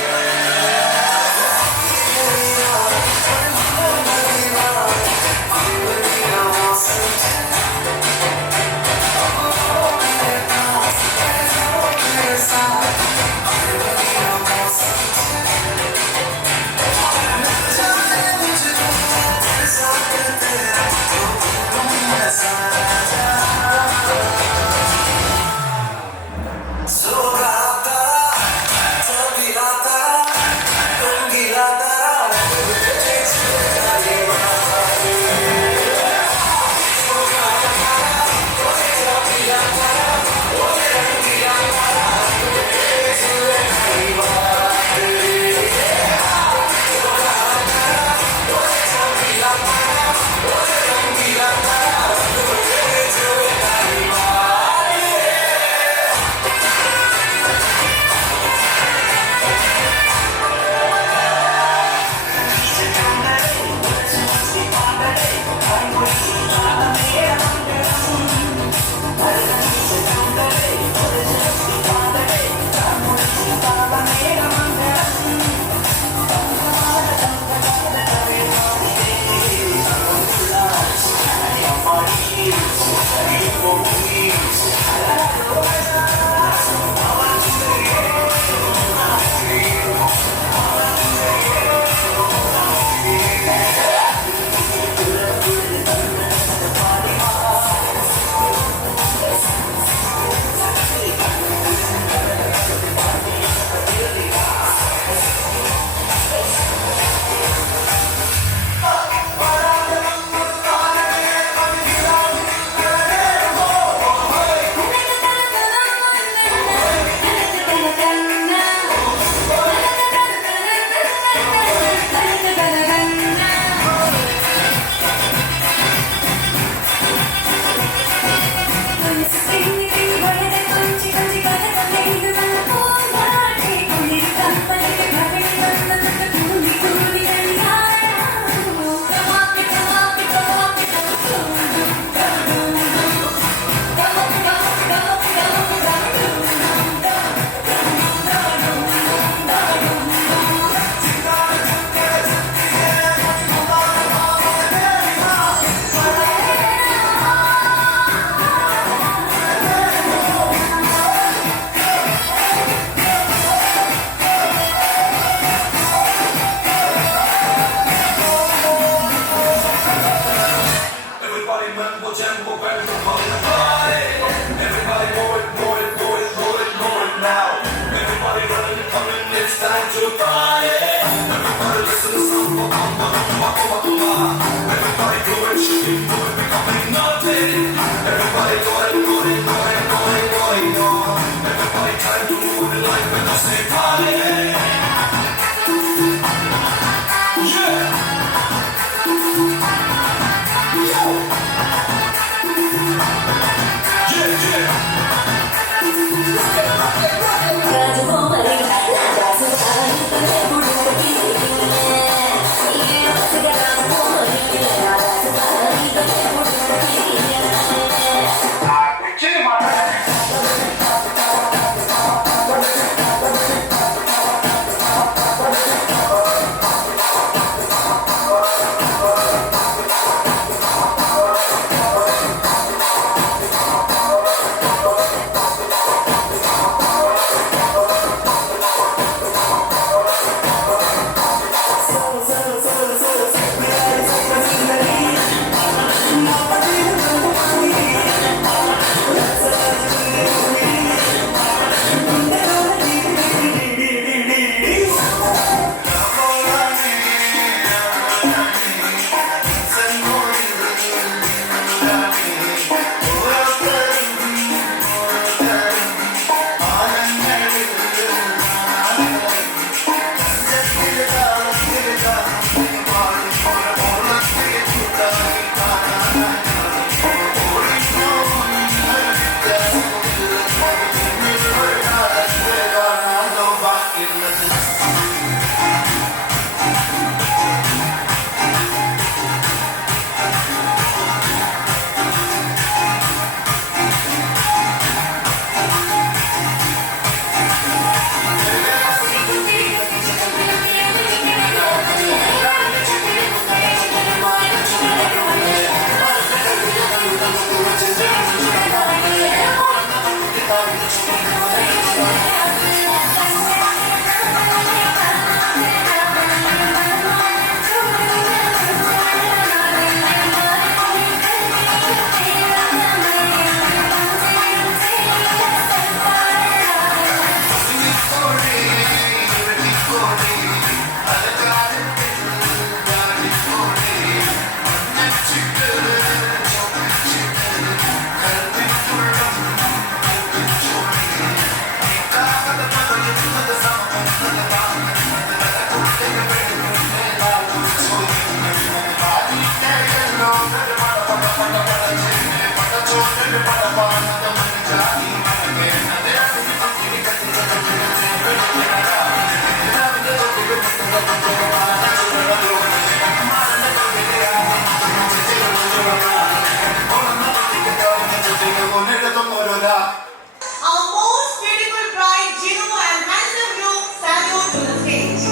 Our most beautiful bride, Jinu, and handsome groom, Samuel, to the stage.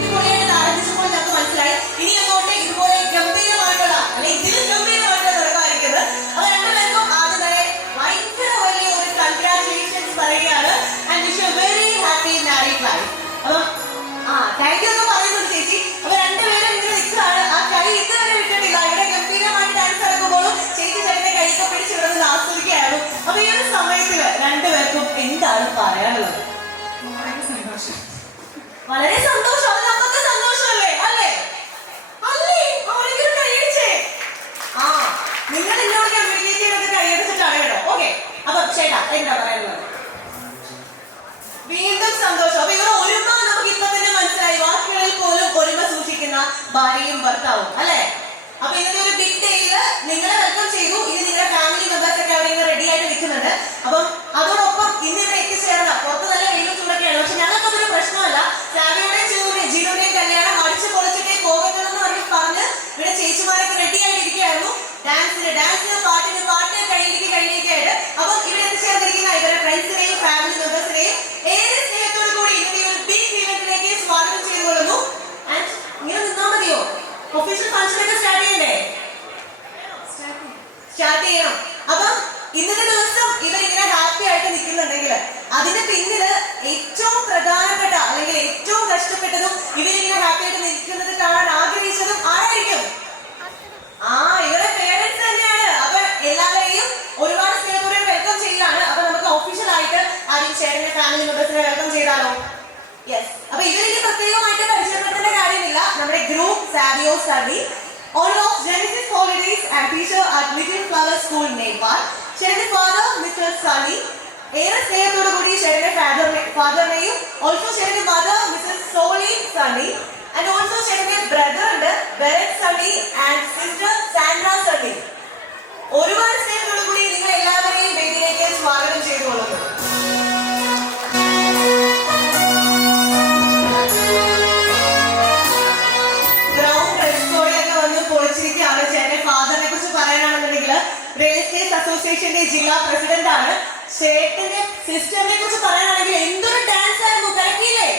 ഈ പുള്ളിയുടെ ആരംഭിച്ചപ്പോൾ ഞങ്ങൾക്ക് മനസ്സിലായി ഇനി അങ്ങോട്ട് ഇതുപോലെ ഗംഭീരമായിട്ടുള്ള അല്ലെങ്കിൽ ഇതിൽ ഗംഭീരമായിട്ടുള്ള തുടക്കമായിരിക്കുന്നത്. അത് രണ്ടുപേർക്കും ആദ്യം തന്നെ ഭയങ്കര വലിയ ഒരു കൺഗ്രാറ്റുലേഷൻസ് പറയുകയാണ്. And wish A very happy married life. അപ്പം താങ്ക് യു ഒക്കെ പറയുന്നുണ്ട് ചേച്ചി. അപ്പൊ രണ്ടുപേരും ഇങ്ങനെ നിൽക്കുകയാണ്. ആ കൈ ഇതുവരെ വിട്ടിട്ടില്ല. ഇവിടെ ഗംഭീരമായിട്ട് ഡാൻസ് ഇറക്കുമ്പോഴും ചേച്ചി ചേട്ടന്റെ കൈയൊക്കെ പിടിച്ച് ഇവിടെ നിന്ന് ആസ്വദിക്കുകയായിരുന്നു. അപ്പൊ ഈ ഒരു സമയത്തില് രണ്ടുപേർക്കും എന്താണ് പറയാനുള്ളത്? വളരെ സന്തോഷം. അത് നമുക്ക് സന്തോഷമല്ലേ? അല്ലേ അല്ലേ? അവർക്ക് കൈയടിച്ചേ. നിങ്ങൾ എന്നോട് കമ്മ്യൂണിക്കേറ്റ് ചെയ്തൊക്കെ കൈയടിച്ചിട്ടാണ് കേട്ടോ. ഓക്കെ, അപ്പൊ ചേട്ടാ എന്താ പറയാനുള്ളത്? വീണ്ടും സന്തോഷം. അപ്പൊ ഇവർ ഒരുമ നമുക്ക് ഇപ്പൊ തന്നെ മനസ്സിലായി. വാക്കുകളിൽ പോലും ഒരുമ സൂക്ഷിക്കുന്ന ഭാര്യയും ഭർത്താവും അല്ലെ? അപ്പൊ ഇന്നത്തെ ഒരു ബിഗ് ഡേയില് നിങ്ങളെ വെൽക്കം ചെയ്തു. ഇനി നിങ്ങളുടെ ഫാമിലി മെമ്പേഴ്സ് ഒക്കെ അവിടെ ഇങ്ങനെ റെഡി ആയിട്ട് നിൽക്കുന്നുണ്ട്. അപ്പം അതോടൊപ്പം ഇന്ന് ഇവിടെ എത്തിച്ചേർന്ന പുറത്ത് നല്ല വെയിലും ചൂടൊക്കെയാണ്. പക്ഷെ ഞങ്ങൾക്കതൊരു പ്രശ്നമല്ല. സാവിയുടെയും ജിനുവിന്റെയും കല്യാണം അടിച്ചു പൊളിച്ചിട്ടേ പോകട്ടെന്ന് പറഞ്ഞ് ഇവിടെ ചേച്ചിമാരൊക്കെ റെഡി ആയിട്ടിരിക്കുകയായിരുന്നു. ഡാൻസിന് പാട്ടിന് കഴിഞ്ഞിരിക്കുകയായിട്ട്. അപ്പം ഇവിടെ എത്തിച്ചേർന്നിരിക്കുന്ന ഇവരുടെ ഫ്രണ്ട്സിനെയും ഫാമിലി മെമ്പേഴ്സിനെയും ഏത് സ്നേഹത്തോടു കൂടി ഇന്നത്തെ ഒരു ബിഗ് ഇവന്റിലേക്ക് സ്വാഗതം ചെയ്തുകൊള്ളുന്നു. ആൻഡ് ഇങ്ങനെ നിന്നാ മതിയോ? ഒഫീഷ്യൽ ഫംഗ്ഷനൊക്കെ സ്റ്റാർട്ട് ചെയ്യണ്ടേ? സ്റ്റാർട്ട് ചെയ്യണം. അപ്പം ഇന്നത്തെ ദിവസം ഇവരിങ്ങനെ ഹാപ്പി ആയിട്ട് നിൽക്കുന്നുണ്ടെങ്കിൽ അതിന്റെ പിന്നില് ഏറ്റവും പ്രധാനപ്പെട്ട അല്ലെങ്കിൽ ഏറ്റവും കഷ്ടപ്പെട്ടതും ഇവരിങ്ങനെ ഹാപ്പി ആയിട്ട് നിൽക്കുന്നത് കാണാൻ ആഗ്രഹിച്ചതും ആരായിരിക്കും? ഇവരുടെ പേരൻസ് തന്നെയാണ്. അപ്പൊ എല്ലാവരെയും ഒരുപാട് സ്നേഹത്തോടെ വെൽക്കം ചെയ്യാണ്. അപ്പൊ നമുക്ക് ഒഫീഷ്യൽ ആയിട്ട് ആദ്യം ചേട്ടന്റെ ഫാമിലി മെമ്പേഴ്സിനെ വെൽക്കം ചെയ്താലോ? യെസ്. അപ്പൊ ഇവരിക്ക് പ്രത്യേകമായിട്ട് പരിചയപ്പെടുത്തേണ്ട കാര്യമില്ല. നമ്മുടെ group Savio Sunny, owner of Genesis Holidays and teacher at Little Flower School Nepal. ചേട്ടന്റെ ഫാദർ മിസ്റ്റർ സണ്ണി. ഏറെ സ്നേഹത്തോടു കൂടി ചേട്ടന്റെ ഫാദറിനെയും ഓൾസോ ചേട്ടന്റെ mother Mrs Soly Sunny and also ചേട്ടന്റെ ബ്രദർ ഉണ്ട് Barrett Sunny and sister Sandra Sunny. ഒരുപാട് സ്നേഹത്തോടു കൂടി നിങ്ങൾ എല്ലാവരെയും വേദിയിലേക്ക് സ്വാഗതം ചെയ്തുകൊള്ളുന്നു. ഗ്രൗണ്ട് ഡ്രസ്സോടെയൊക്കെ വന്ന് പൊളിച്ചിരിക്കുകയാണ്. ചേട്ടന്റെ ഫാദറിനെ കുറിച്ച് പറയാനാണെന്നുണ്ടെങ്കിൽ റിയൽ എസ്റ്റേറ്റ് അസോസിയേഷന്റെ ജില്ലാ പ്രസിഡന്റ് ആണ്. ചേട്ടന്റെ സിസ്റ്ററിനെ കുറിച്ച് പറയാനാണെങ്കിൽ എന്തൊരു ഡാൻസ് ആയിരുന്നു. കലക്കിയില്ലേ?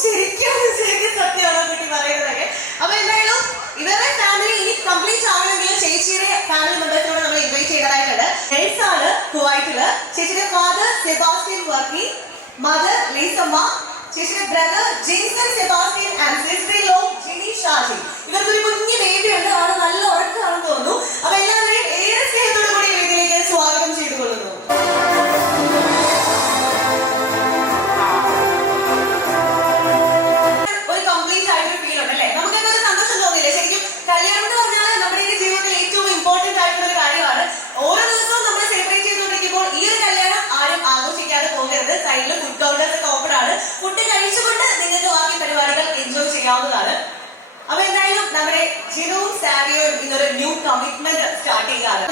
ശരിക്കും സത്യമാണോ കുട്ടി പറയുന്നതൊക്കെ? അപ്പൊ എന്തായാലും ഇവരുടെ ഫാമിലി ഇനി കംപ്ലീറ്റ് ആവണമെങ്കിൽ ചേച്ചിയുടെ ഫാമിലി മെമ്പേഴ്സിനോട് നമ്മൾ ഇൻവൈറ്റ് ചെയ്തതായിട്ടുണ്ട്. നഴ്സാണ് കുവൈറ്റില്. ചേച്ചിയുടെ father Sebastian Varkey, mother Leesamma, ചേച്ചിയുടെ brother Jinson Sebastian and sister law Jini Shaji. ഇവർക്കൊരു കുഞ്ഞു ബേബി ഉണ്ട്. ആള് നല്ല ഉറക്കാണെന്ന് തോന്നുന്നു. അപ്പൊ എല്ലാവരെയും ഏറെ സ്നേഹത്തോടു കൂടി വേദിയിലേക്ക് സ്വാഗതം ചെയ്തുകൊള്ളുന്നു. കല്യാണം എന്ന് പറഞ്ഞാൽ നമ്മുടെ ജീവിതത്തിൽ ഏറ്റവും ഇമ്പോർട്ടന്റ് ആയിട്ടുള്ള ഒരു കാര്യമാണ്. ഓരോ ദിവസവും നമ്മൾ സെലിബ്രേറ്റ് ചെയ്തുകൊണ്ടിരിക്കുമ്പോൾ ഈ ഒരു കല്യാണം ആരും ആഘോഷിക്കാതെ പോകരുത്. സൈഡിൽ ഫുഡ് കൗണ്ടേഴ്സ് ഒക്കെ ഓപ്പൺ ആണ്. ഫുഡ് കഴിച്ചുകൊണ്ട് നിങ്ങൾക്ക് ബാക്കി പരിപാടികൾ എൻജോയ് ചെയ്യാവുന്നതാണ്. അപ്പൊ എന്തായാലും നമ്മുടെ ജിനുവും സാവിയോയും ഇന്നൊരു ന്യൂ കമ്മിറ്റ്മെന്റ് സ്റ്റാർട്ട് ചെയ്യുകയാണ്.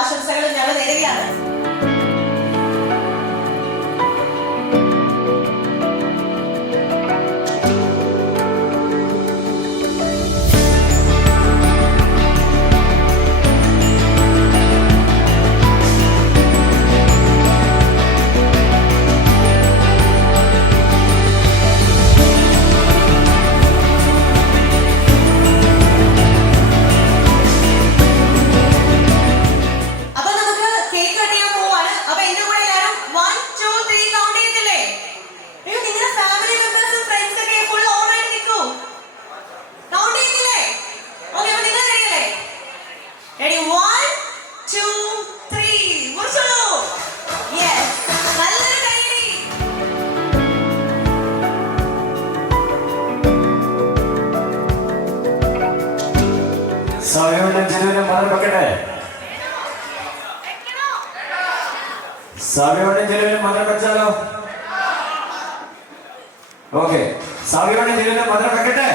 ആശംസകളും ഞങ്ങൾ നേരുകയാണ്. സൗമ്യവനും ജനുവിനും മതം വെക്കട്ടെ? സൗമ്യവനും ജനുവിനും മതം വെച്ചാലോ? ഓക്കെ, സൗമ്യവനും ജനുവിനും മതം വെക്കട്ടെ?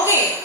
Okay.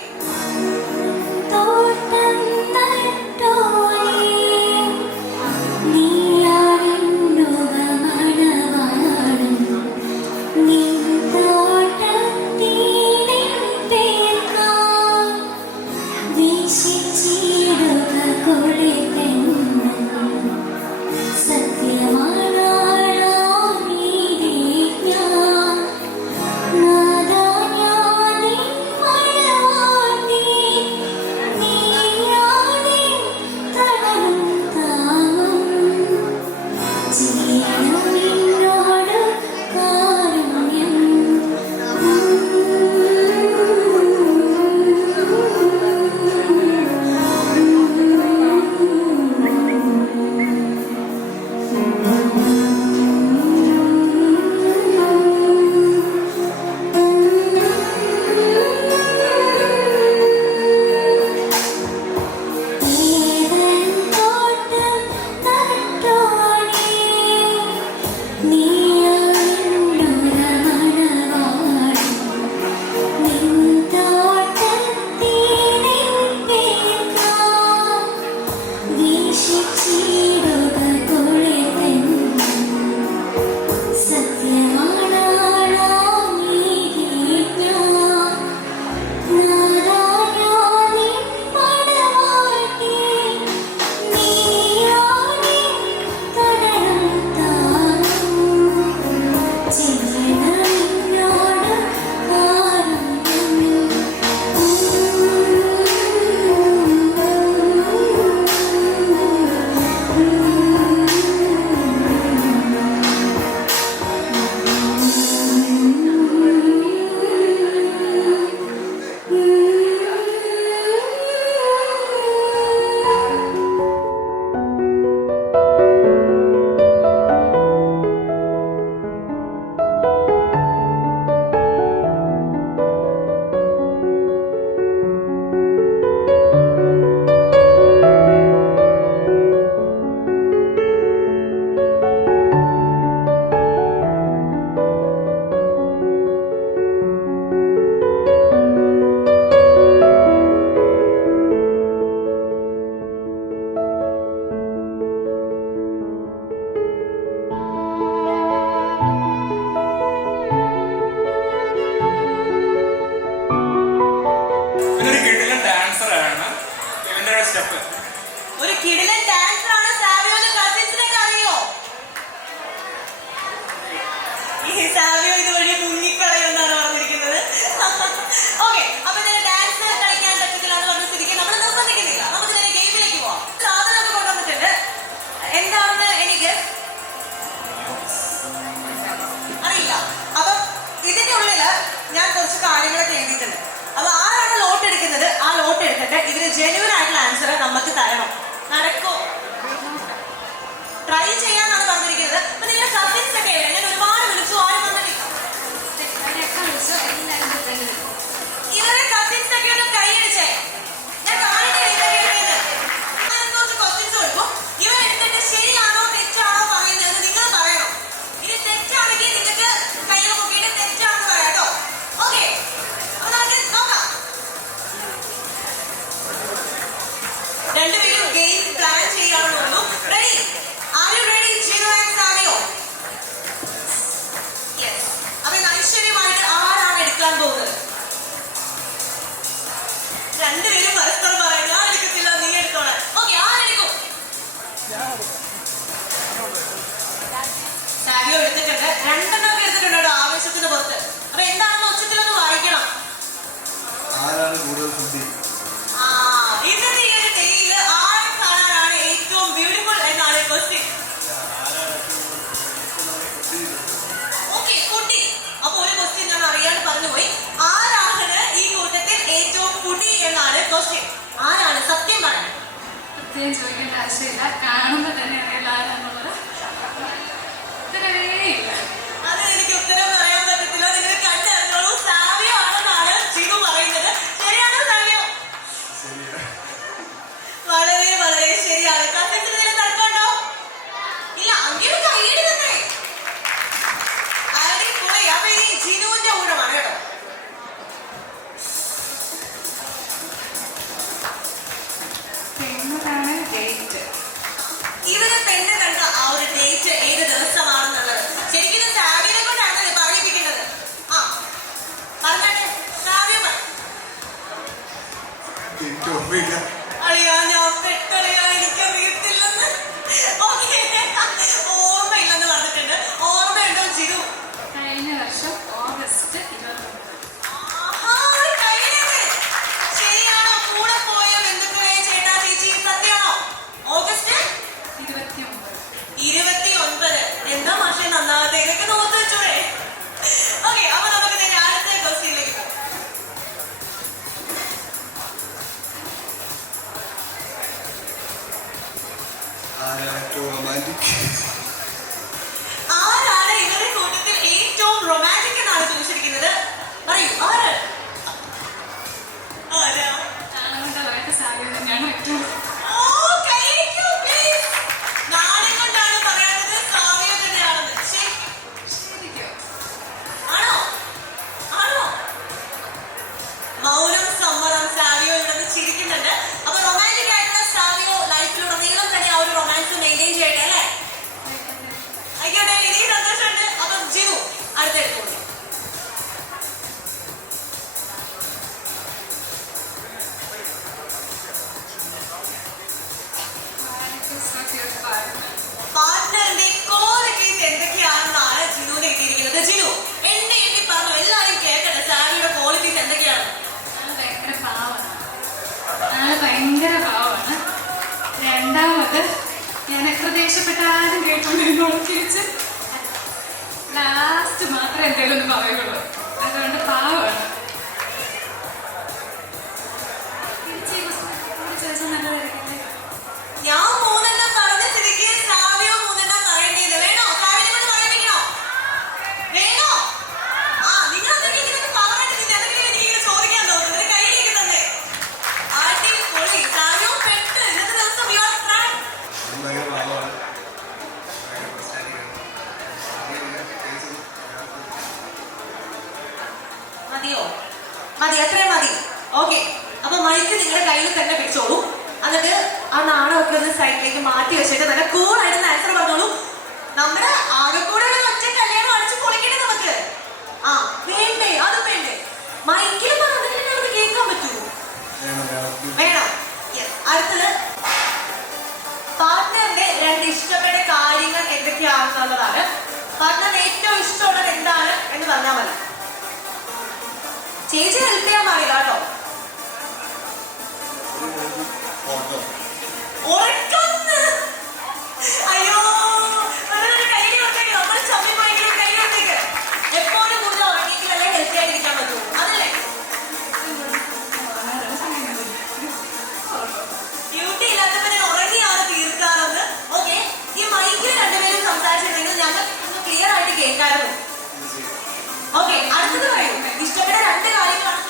രണ്ടെണ്ണമൊക്കെ എടുത്തിട്ടുണ്ട് ആവേശത്തിന് പുറത്ത്. അപ്പൊ എന്താണെന്ന് ഉച്ചത്തിലൊന്ന് വായിക്കണം. ആരാണ് കൂടുതൽ ഫുഡി? ഇന്നത്തെ ഈ ഒരു ഡേയില് ആരെ കാണാനാണ് ഏറ്റവും ബ്യൂട്ടിഫുൾ എന്നാണ് ക്വസ്റ്റ്യൻ. Okay, foodie. അപ്പൊ ഒരു ക്വസ്റ്റ്യൻ ഞാൻ അറിയാണ്ട് പറഞ്ഞുപോയി. ആരാണ് ഈ കൂട്ടത്തിൽ ഏറ്റവും ഫുഡി എന്നാണ് ക്വസ്റ്റ്യൻ. ആരാണ് സത്യം പറയാൻ? പ്രത്യേകം ചോദിക്കേണ്ട ആവശ്യമില്ല, കാണുമ്പോ തന്നെ അറിയാലോ ആരാന്നുള്ളത്. ഉത്തരവേ ഇല്ല. അത് എനിക്ക് ഉത്തരം പറയാൻ പറ്റത്തില്ല. നിങ്ങൾ കണ്ടറിഞ്ഞോളൂ. സാവിയോ ആണെന്നാണ് ജിനു പറയുന്നത്. ശരിയാണോ സാവിയോ? വളരെ വളരെ ശരിയാണ്. കണ്ടത്തിന് തർക്കമുണ്ടോ? ഇല്ല. അങ്ങനെ കയ്യടി തന്നെ അടിപൊളി. അപ്പൊ ഇനി ജിനുവിന്റെ ഊഴമാണ് കേട്ടോ. എന്നതാണ് ഡേറ്റ്? ഇവര് പെണ്ണ് കണ്ട ആ ഒരു ഡേറ്റ് ഏത് ദിവസമാണെന്നുള്ളത് ശരിക്കും സാവിയെ കൊണ്ടാണ് പറയിപ്പിക്കുന്നത്. ആ പറഞ്ഞേ സാവിയ. എനിക്ക് ഓർമ്മയില്ല. അയ്യാ, ഞാൻ പെട്ടറിയാ, എനിക്കറിയത്തില്ലെന്ന്. ഓക്കെ, ഓർമ്മയില്ലെന്ന് പറഞ്ഞിട്ടുണ്ട്. ഓർമ്മയുണ്ടോ ജിനു? കഴിഞ്ഞ വർഷം ഓഗസ്റ്റ് 29. ശരിയാണോ? കൂടെ പോയ ബന്ധുക്കളെ ചേട്ടാ ചേച്ചി സത്യമാണോ? ഓഗസ്റ്റ് 29. എന്താ മാഷെ നന്നാവത്തെ? ഇതൊക്കെ നോത്ത് വെച്ചോടെ. ഓക്കെ, അപ്പൊ നമുക്ക് തന്നെ അടുത്ത ക്വസ്റ്റ്യനിലേക്ക് പോകാം. ആരാണ് ഏറ്റവും റൊമാൻറ്റിക്? ആരാണ് ഇവരുടെ കൂട്ടത്തിൽ ഏറ്റവും റൊമാൻറ്റിക് എന്നാണ് ചോദിച്ചിരിക്കുന്നത്. പറയൂ, ആരാ? കാണുകൊണ്ട് അവരുടെ സാരി തന്നെയാണ് ഏറ്റവും. നാളെ കൊണ്ടാണ് പറയാത്തത് സാവിയ തന്നെയാണെന്ന്. ശരിക്കും ആണോ? ആണോ? മൗനം സമ്മതം. സാവിയോ ഇവിടുന്ന് ചിരിക്കുന്നുണ്ട്. അപ്പൊ റൊമാൻറ്റിക് ആയിട്ടുള്ള സാവിയോ ലൈഫിലുടനീളം തന്നെ ആ ഒരു റൊമാൻസ് മെയിൻറ്റെയിൻ ചെയ്യട്ടെ അല്ലേ? ആയിക്കോട്ടെ, എനിക്ക് സന്തോഷമുണ്ട്. അപ്പം ജിനു അടുത്തെടുത്തോളൂ. പാർട്ട്ണറിന്റെ ക്വാളിറ്റീസ് എന്തൊക്കെയാണെന്നാണ് ജിനുവിന് എഴുതിയിരിക്കുന്നത്. ജിനു എണ്ണി എണ്ണി പറഞ്ഞു, എല്ലാവരും കേൾക്കട്ടെ സാവിയുടെ ക്വാളിറ്റീസ് എന്തൊക്കെയാണ്. ആള് ഭയങ്കര പാവാണ്. രണ്ടാമത് ഞാൻ എത്ര ദേഷ്യപ്പെട്ടാലും കേട്ടോണ്ടിരുന്നോളൂ തിരിച്ച്. ലാസ്റ്റ് മാത്രമേ എന്തെങ്കിലും ഒന്ന് പറയുള്ളൂ. അതുകൊണ്ട് പാവാണ്. ചോദിച്ചാൽ നല്ലതായിരിക്കില്ലേ? ഞാൻ മൂന്നെണ്ണം പറഞ്ഞ സ്ഥിതിക്ക് സാവിയോ മൂന്നെണ്ണം പറയേണ്ടിയില്ല. വേണോ? സാവിനെ കൊണ്ട് പറയിപ്പിക്കണോ? വേണോ? നിങ്ങൾ എന്തെങ്കിലും പറഞ്ഞിട്ട് എന്തെങ്കിലും എനിക്കിങ്ങനെ ചോദിക്കാൻ തോന്നുന്നു. കയ്യിലേക്ക് തന്നെ അടിപൊളി. സാവിയോ പെട്ട് ഇന്നത്തെ ദിവസം യു ആർ ഫ്രണ്ട്. ഭയങ്കര പാവമാണ്. മതിയോ? മതി, അത്രയും മതി. ഓക്കെ, അപ്പൊ മൈക്ക് നിങ്ങളുടെ കയ്യിൽ തന്നെ പിടിച്ചോളൂ. എന്നിട്ട് ആ നാണമൊക്കെ ഒന്ന് സൈഡിലേക്ക് മാറ്റി വെച്ചിട്ട് നല്ല കൂളായിട്ട് ആൻസർ പറഞ്ഞോളൂ. നമ്മുടെ ആകെക്കൂടെ ഒറ്റ കല്യാണം അടിച്ച് പൊളിക്കണ്ടേ നമുക്ക്? വേണ്ടേ? അതും വേണ്ടേ? മൈക്കിൽ പറഞ്ഞിട്ട് നമുക്ക് കേൾക്കാൻ പറ്റുമോ? വേണം. അടുത്തത് പാർട്ട്ണറിന്റെ രണ്ട് ഇഷ്ടപ്പെട്ട കാര്യങ്ങൾ എന്തൊക്കെയാണെന്നുള്ളതാണ്. പാർട്ട്ണറിന് ഏറ്റവും ഇഷ്ടമുള്ളത് എന്താണ് എന്ന് പറഞ്ഞാൽ മതി. ചേച്ചി ഹെൽപ്പ് ചെയ്യാൻ പാടില്ല കേട്ടോ. അയ്യോ, കയ്യിൽ വെച്ചേക്ക്. നമ്മൾ ചമ്മിപ്പോയെങ്കിലും കയ്യിൽ വെച്ചേക്ക്. എപ്പോഴും കൂടുതൽ ഉറങ്ങിയെങ്കിലല്ലേ ഹെൽത്തി ആയിട്ടിരിക്കാൻ പറ്റൂ. അതല്ലേ ഡ്യൂട്ടി ഇല്ലാത്തവരെ ഉറങ്ങിയാണ് തീർക്കാറെന്ന്. ഓക്കെ, ഈ മൈക്കിൽ രണ്ടുപേരും സംസാരിച്ചിട്ടുണ്ടെങ്കിൽ ഞങ്ങൾ ക്ലിയർ ആയിട്ട് കേൾക്കാറുണ്ട്. ഓക്കെ, അടുത്തത് പറയൂ. ഇഷ്ടപ്പെട്ട രണ്ട് കാര്യങ്ങളാണ്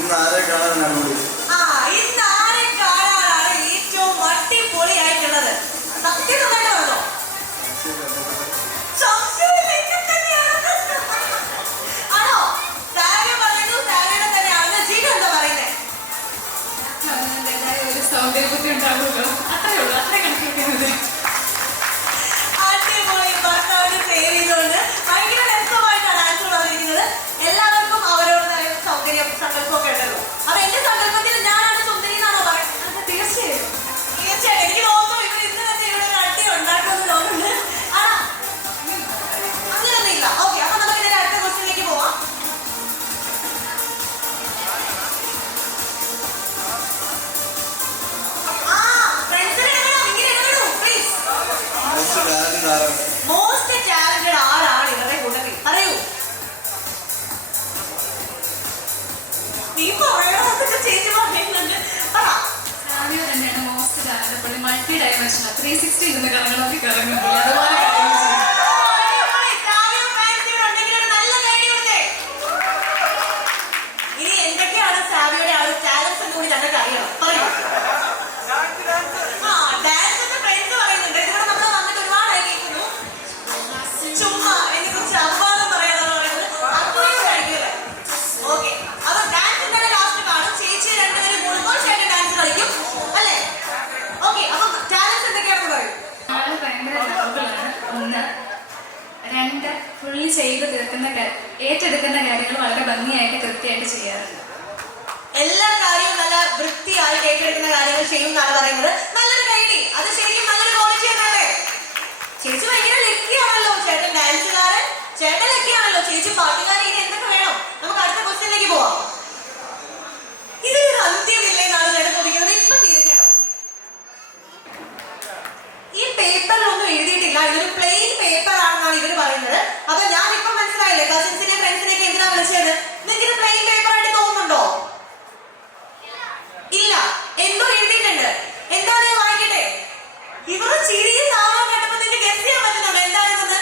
ഇന്ന് ആരെ കാണാനാണ് ആ ഇന്ന് ആരെ കാണാനാണ് ഏറ്റവും അടിപൊളിയായിട്ടുള്ളത്? സത്യസന്ധമായിട്ട് പറഞ്ഞോ. ആണോ? സാരി പറയുന്നു സാരിയുടെ തന്നെയാണെന്ന്. ജീവ എന്താ പറയുന്നേ? ഒരു സൗന്ദര്യബുദ്ധി ഉണ്ടാവുമല്ലോ, അത്രേ ഉള്ളൂ, അത്രേ കണക്കിക്കുന്നത്. അടിപൊളി. ഭർത്താവിന് സേവ് ചെയ്തുകൊണ്ട് ഭയങ്കര രസമായിട്ടാണ് ആൻസർ പറഞ്ഞിരിക്കുന്നത്. എല്ലാവർക്കും അവരവരുടേതായ സൗന്ദര്യം സങ്കല്പമൊക്കെ ഉണ്ടല്ലോ. അപ്പൊ എന്റെ സങ്കല്പത്തിൽ ഞാനാണ് സുന്ദരി എന്നാണോ പറയുന്നത്? തീർച്ചയായും തീർച്ചയായും. എനിക്ക് തോന്നുന്നു ഇവർ ഇന്ന് തന്നെ ഇവിടെ ഒരു അടി ഉണ്ടാക്കുമെന്ന് തോന്നുന്നുണ്ട്. ആണോ? അങ്ങനെയൊന്നും ഇല്ല. ഓക്കെ, അപ്പൊ നമുക്ക് ഇതിന്റെ അടുത്ത ക്വസ്റ്റ്യനിലേക്ക് പോവാം. മോസ്റ്റ് ടാലന്റഡ് ആരാണ് ഇവരുടെ കൂട്ടത്തിൽ? അറിയൂ. നീ പറയണതൊക്കെ ചേച്ചി പറയുന്നുണ്ട്. പറ. സാവിയോ തന്നെയാണ് മോസ്റ്റ് ടാലന്റബിൾ, മൾട്ടി ഡയമെൻഷണൽ, 360 ഇരുന്ന് കറങ്ങണമെങ്കിൽ കറങ്ങുന്നില്ല. അതുപോലെ കാര്യങ്ങൾ ചെയ്യും. ഇനി എന്തൊക്കെയാണ് സാവിയുടെ ആ ഒരു ടാലൻസ് എന്ന് കൂടി ഞങ്ങൾക്ക് അറിയണം. പറയൂ. ആ ഡാൻസ് എന്ന് ഫ്രണ്ട്സ് പറയുന്നുണ്ട്. ഇതിവിടെ നമ്മൾ വന്നിട്ട് ഒരുപാടായി കേൾക്കുന്നു. ചുമ്മാ എന്നെ കുറിച്ച് അപവാദം പറയാനാണ് പറയുന്നത്. അതുപോലെ കഴിക്കില്ലേ? ഓക്കെ, അപ്പൊ ഡാൻസ് എന്താണ് ലാസ്റ്റ് കാണും. ചേച്ചി രണ്ടുപേരും കൂടുമ്പോൾ ചേട്ടൻ ഡാൻസ് കളിക്കും അല്ലേ? ഓക്കെ, അപ്പൊ ടാലൻസ് എന്തൊക്കെയാണെന്ന് പറയും. ആള് ഭയങ്കര ലവബിളാണ്, ഒന്ന്. രണ്ട്, പുള്ളി ചെയ്ത് തീർക്കുന്ന ഏറ്റെടുക്കുന്ന കാര്യങ്ങൾ വളരെ ഭംഗിയായിട്ട് കൃത്യമായിട്ട് ചെയ്യാറുണ്ട്. എല്ലാ കാര്യവും നല്ല വൃത്തിയായി ഏറ്റെടുക്കുന്ന കാര്യങ്ങൾ ചെയ്യും എന്നാണ് പറയുന്നത്. നല്ലൊരു കൈഡി. അത് ശരിക്കും നല്ലൊരു ക്വാളിറ്റി തന്നെയല്ലേ? ചേച്ചി ഭയങ്കര ലക്കിയാണല്ലോ. ചേട്ടൻ ഡാൻസുകാരൻ, ചേട്ടൻ ലക്കിയാണല്ലോ. ചേച്ചി പാട്ടുകാരൻ. ഇനി എന്തൊക്കെ വേണം? നമുക്ക് അടുത്ത ക്വസ്റ്റ്യനിലേക്ക് പോവാം. ഇതിനൊരു അന്ത്യമില്ല എന്നാണ് ചേട്ടൻ ചോദിക്കുന്നത്. ഇപ്പൊ തീരുന്നേടോ. ഈ പേപ്പറിലൊന്നും എഴുതിയിട്ടില്ല. ഇതൊരു പ്ലെയിൻ പേപ്പർ ആണെന്നാണ് ഇവര് പറയുന്നത്. അപ്പൊ ഞാൻ ഇപ്പൊ മനസ്സിലായില്ലേ കസിൻസിനെ ഫ്രണ്ട്സിനെയൊക്കെ എന്തിനാ വിളിച്ചത്? നിങ്ങൾക്ക് പ്ലെയിൻ പേപ്പർ ആയിട്ട് തോന്നുന്നുണ്ടോ? ഇല്ല. എന്തോ എഴുതിയിട്ടുണ്ട്. എന്താണ് ഞാൻ വായിക്കട്ടെ? ഇവർ ചിരിയും നാമം കേട്ടപ്പോ നിങ്ങൾക്ക് ഗസ് ചെയ്യാൻ പറ്റുന്നുണ്ടോ എന്താണെന്ന്?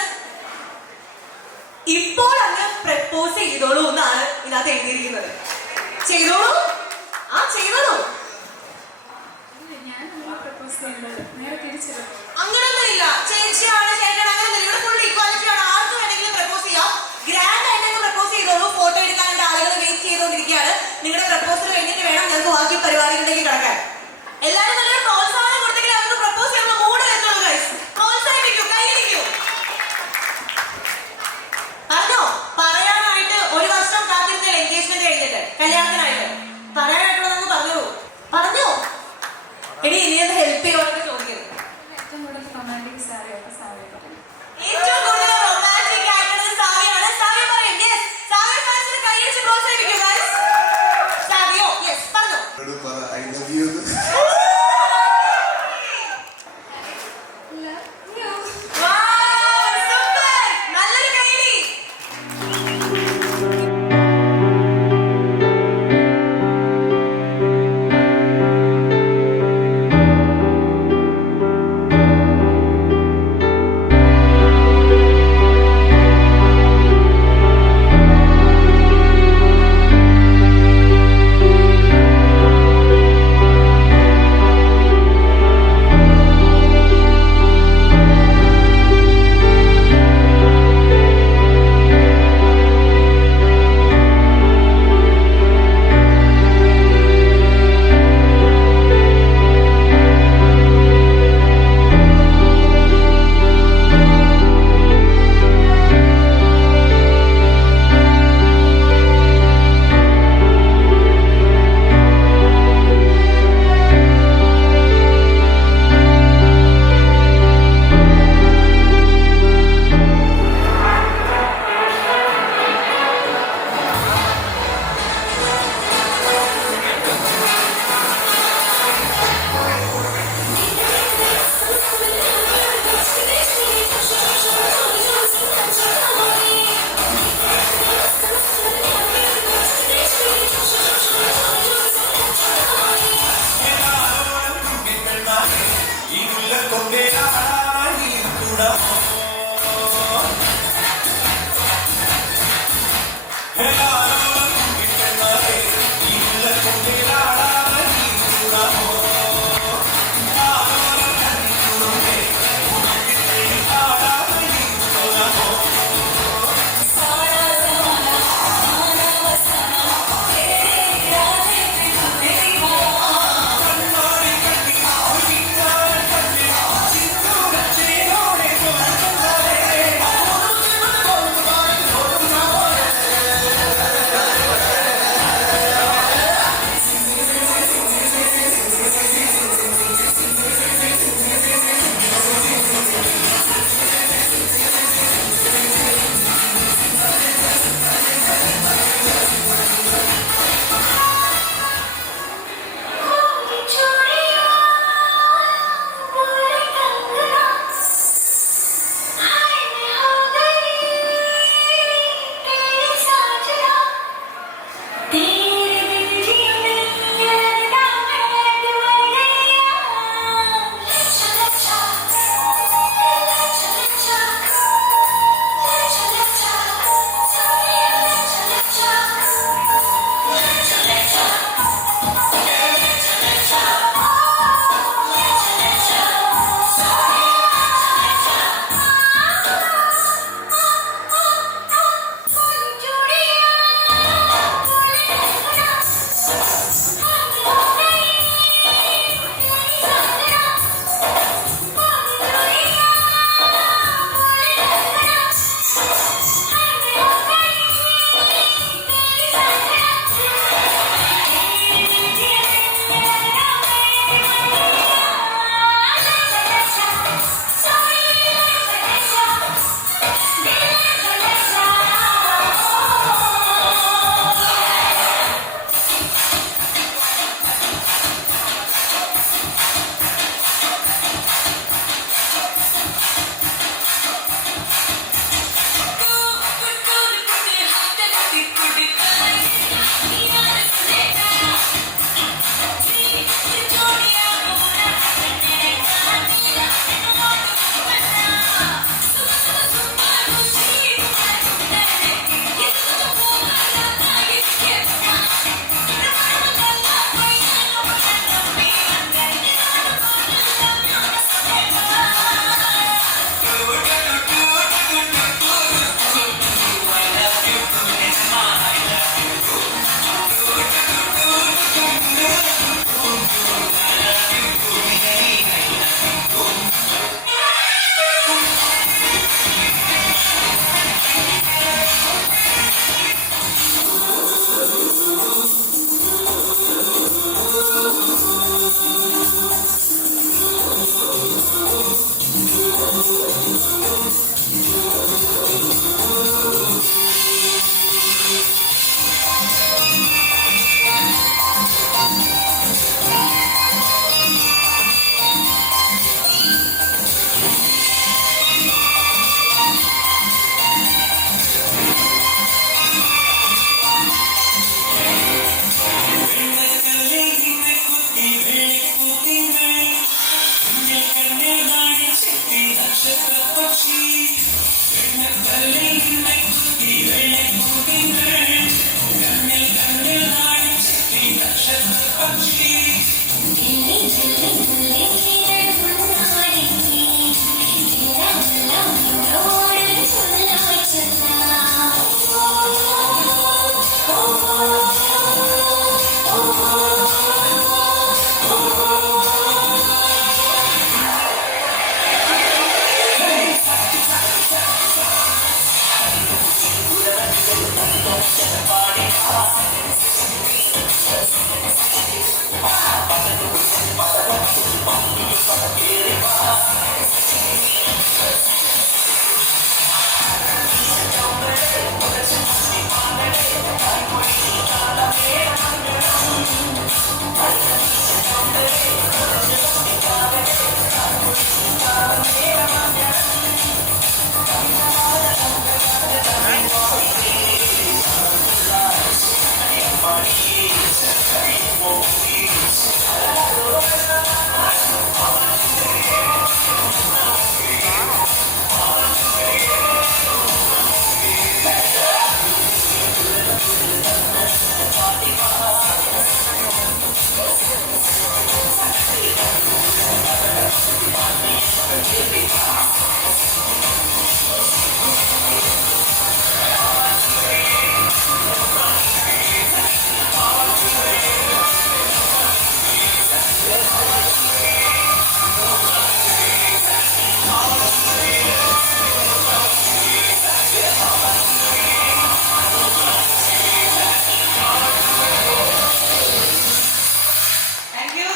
ഇപ്പോൾ അങ്ങ് പ്രപ്പോസ് ചെയ്തോളൂ എന്നാണ് ഇതിനകത്ത് എഴുതിയിരിക്കുന്നത്. ചെയ്തോളൂ. ആ ചെയ്തോളൂ. ഞാൻ പ്രപ്പോസ് ചെയ്യുന്നത് നേരെ തിരിച്ചത്. അങ്ങനൊന്നുമില്ല. ചേച്ചിയാണ് ചേട്ടൻ അങ്ങനൊന്നുമില്ല. ഇവിടെ ഫുൾ ഇക്വാലിറ്റി ആണ്. ആർക്ക് വേണമെങ്കിലും പ്രപ്പോസ് ചെയ്യാം. ഗ്രാൻഡ് ആയിട്ട് പ്രപ്പോസ് ചെയ്തോളൂ. ഫോട്ടോ എടുക്കാനായിട്ട് ആളുകൾ വെയിറ്റ് ചെയ്തുകൊണ്ടിരിക്കുകയാണ്. നിങ്ങളുടെ പ്രപ്പോസൽ കഴിഞ്ഞിട്ട് വേണം ഞങ്ങൾക്ക് ബാക്കി പരിപാടികളിലേക്ക് കിടക്കാൻ. എല്ലാവരും നല്ലൊരു പ്രോത്സാഹനം കൊടുത്തെങ്കിൽ അവർക്ക് പ്രപ്പോസ് ചെയ്യാനുള്ള മൂഡ് വരുന്നുള്ളൂ. ഗൈസ്, പ്രോത്സാഹിപ്പിക്കൂ, കൈയിടിക്കൂ. പറഞ്ഞോ? പറയാനായിട്ട് ഒരു വർഷം കാത്തിരുന്ന എൻഗേജ്മെന്റ് കഴിഞ്ഞിട്ട് കല്യാണത്തിനായിട്ട് പറയാനായിട്ടുള്ളതെന്ന് പറഞ്ഞോളൂ. പറഞ്ഞോ? എടി ഇനി എന്ത് ഹെൽപ്പ് ചെയ്യുവാനൊക്കെ ചോദിക്കരുത്. ഏറ്റവും കൂടുതൽ റൊമാൻറ്റിക് സാരി ഒക്കെ സാരി പറയും. ഏറ്റവും കൂടുതൽ റൊമാൻറ്റിക് ആയിട്ടുള്ളത് സാവിയാണ്. സാവി പറയും. യെസ്, സാവി ഫാൻസിന് കൈയടിച്ച് പ്രോത്സാഹിപ്പിക്കൂ ഗൈസ്. സാവിയോ? യെസ്, പറഞ്ഞോ. I love you. സൂപ്പർ. നല്ലൊരു കൈയടി.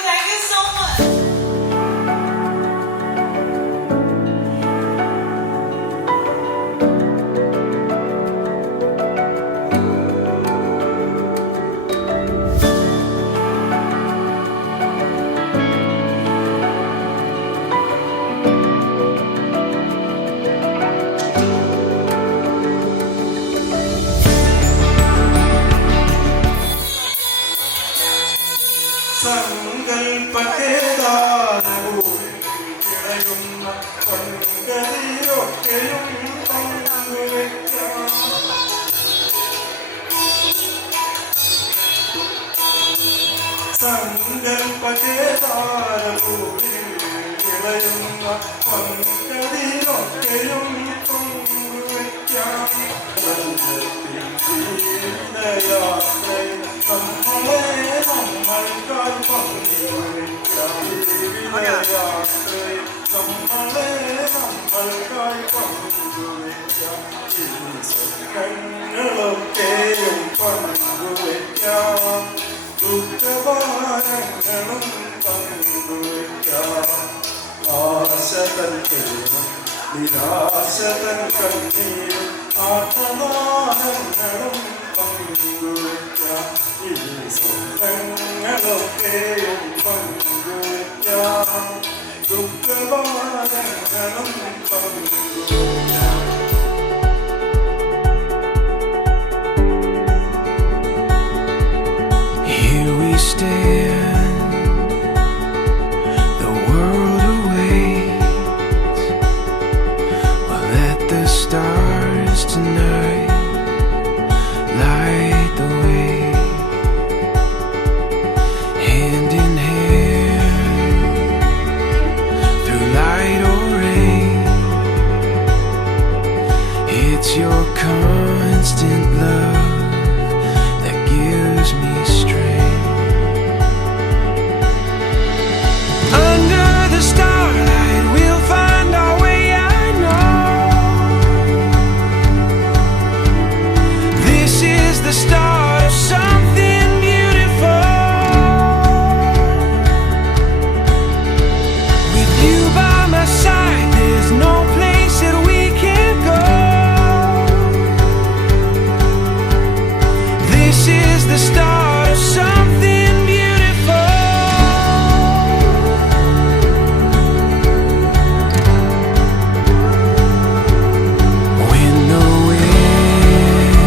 Thank you so much. സങ്കൽപ്പകേദാരൂപിളയുന്ന പൊൻകതിരൊക്കെയും പങ്കുവയ്ക്കാം. സങ്കൽപ്പകേദാരൂപിളയുന്ന പൊൻകതിരൊക്കെയും പങ്കുവയ്ക്കാം. ജീവിതയാത്രയിൽ നമ്മൾക്കായി പങ്കുവയ്ക്കാം. ജീവിതയാത്രയിൽ നമ്മൾക്കായി പങ്കുവയ്ക്കാം. സ്വപ്നങ്ങളൊക്കെയും പങ്കുവയ്ക്കാം. ദുഃഖഭാരങ്ങളും പങ്കുവയ്ക്കാം. ആശതൻ തേനും നിരാശതൻ കണ്ണീരും ആത്മനാദങ്ങളും പങ്കുവയ്ക്കാം. ഈ സ്വപ്നങ്ങളൊക്കെയും പങ്കുവയ്ക്കാം. ദുഃഖഭാരങ്ങളും പങ്കുവയ്ക്കാം. Here we stand, the world awaits. We'll let the stars tonight light the way. Hand in hand, through light or rain. It's your constant love that gives me strength. Under the starlight, we'll find our way, I know. This is the start of something beautiful. With you by my side, there's no place that we can't go. This is the start of something beautiful. When the wind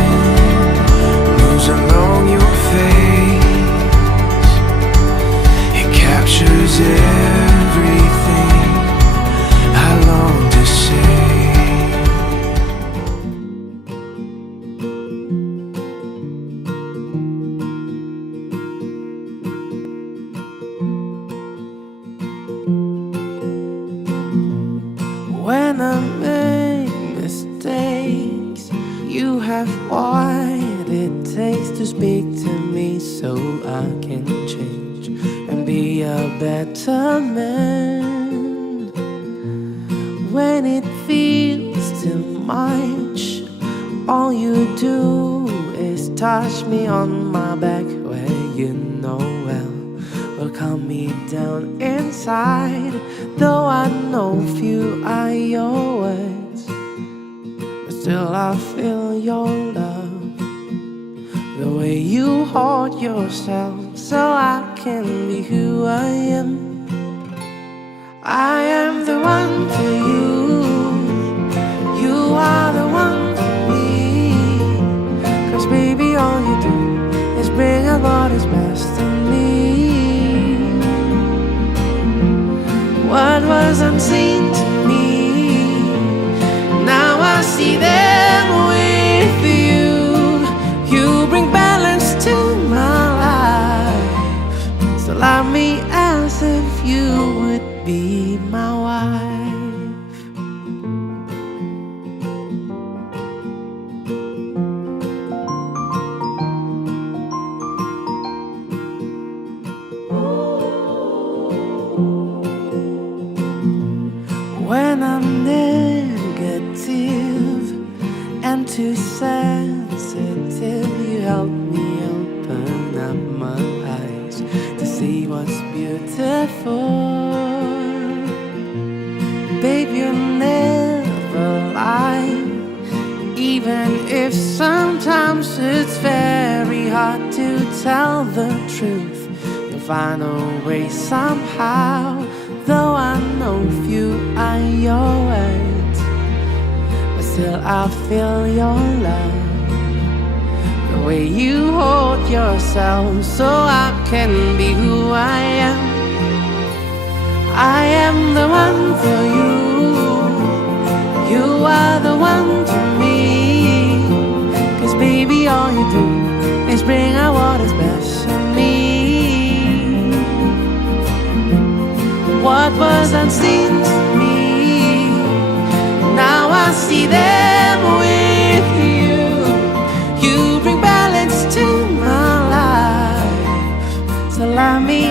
moves along your face, it captures everything I long to say. When I make mistakes, you have what it takes to speak to me so I can change and be a better man. When it feels too much, all you do is touch me on my back where you know well will calm me down inside. Though I know few are your words, but still I feel your love. The way you hold yourself so I can be who I am. I am the one for you. You are the one for me. 'Cause baby, all you do is bring out what is best in me. What was unseen to me, now I see them with you. You bring balance to my life, so love me as if you would be my wife. When I'm negative and too sensitive, you help me open up my eyes to see what's beautiful. Babe, you never lie, even if sometimes it's very hard to tell the truth. You'll find a way somehow. Though I know few are your words, but still I feel your love. The way you hold yourself so I can be who I am. I am the one for you. You are the one for me. 'Cause baby, all you do is bring out what is best in me. What was unseen to me, now I see them with you. You bring balance to my life, so love me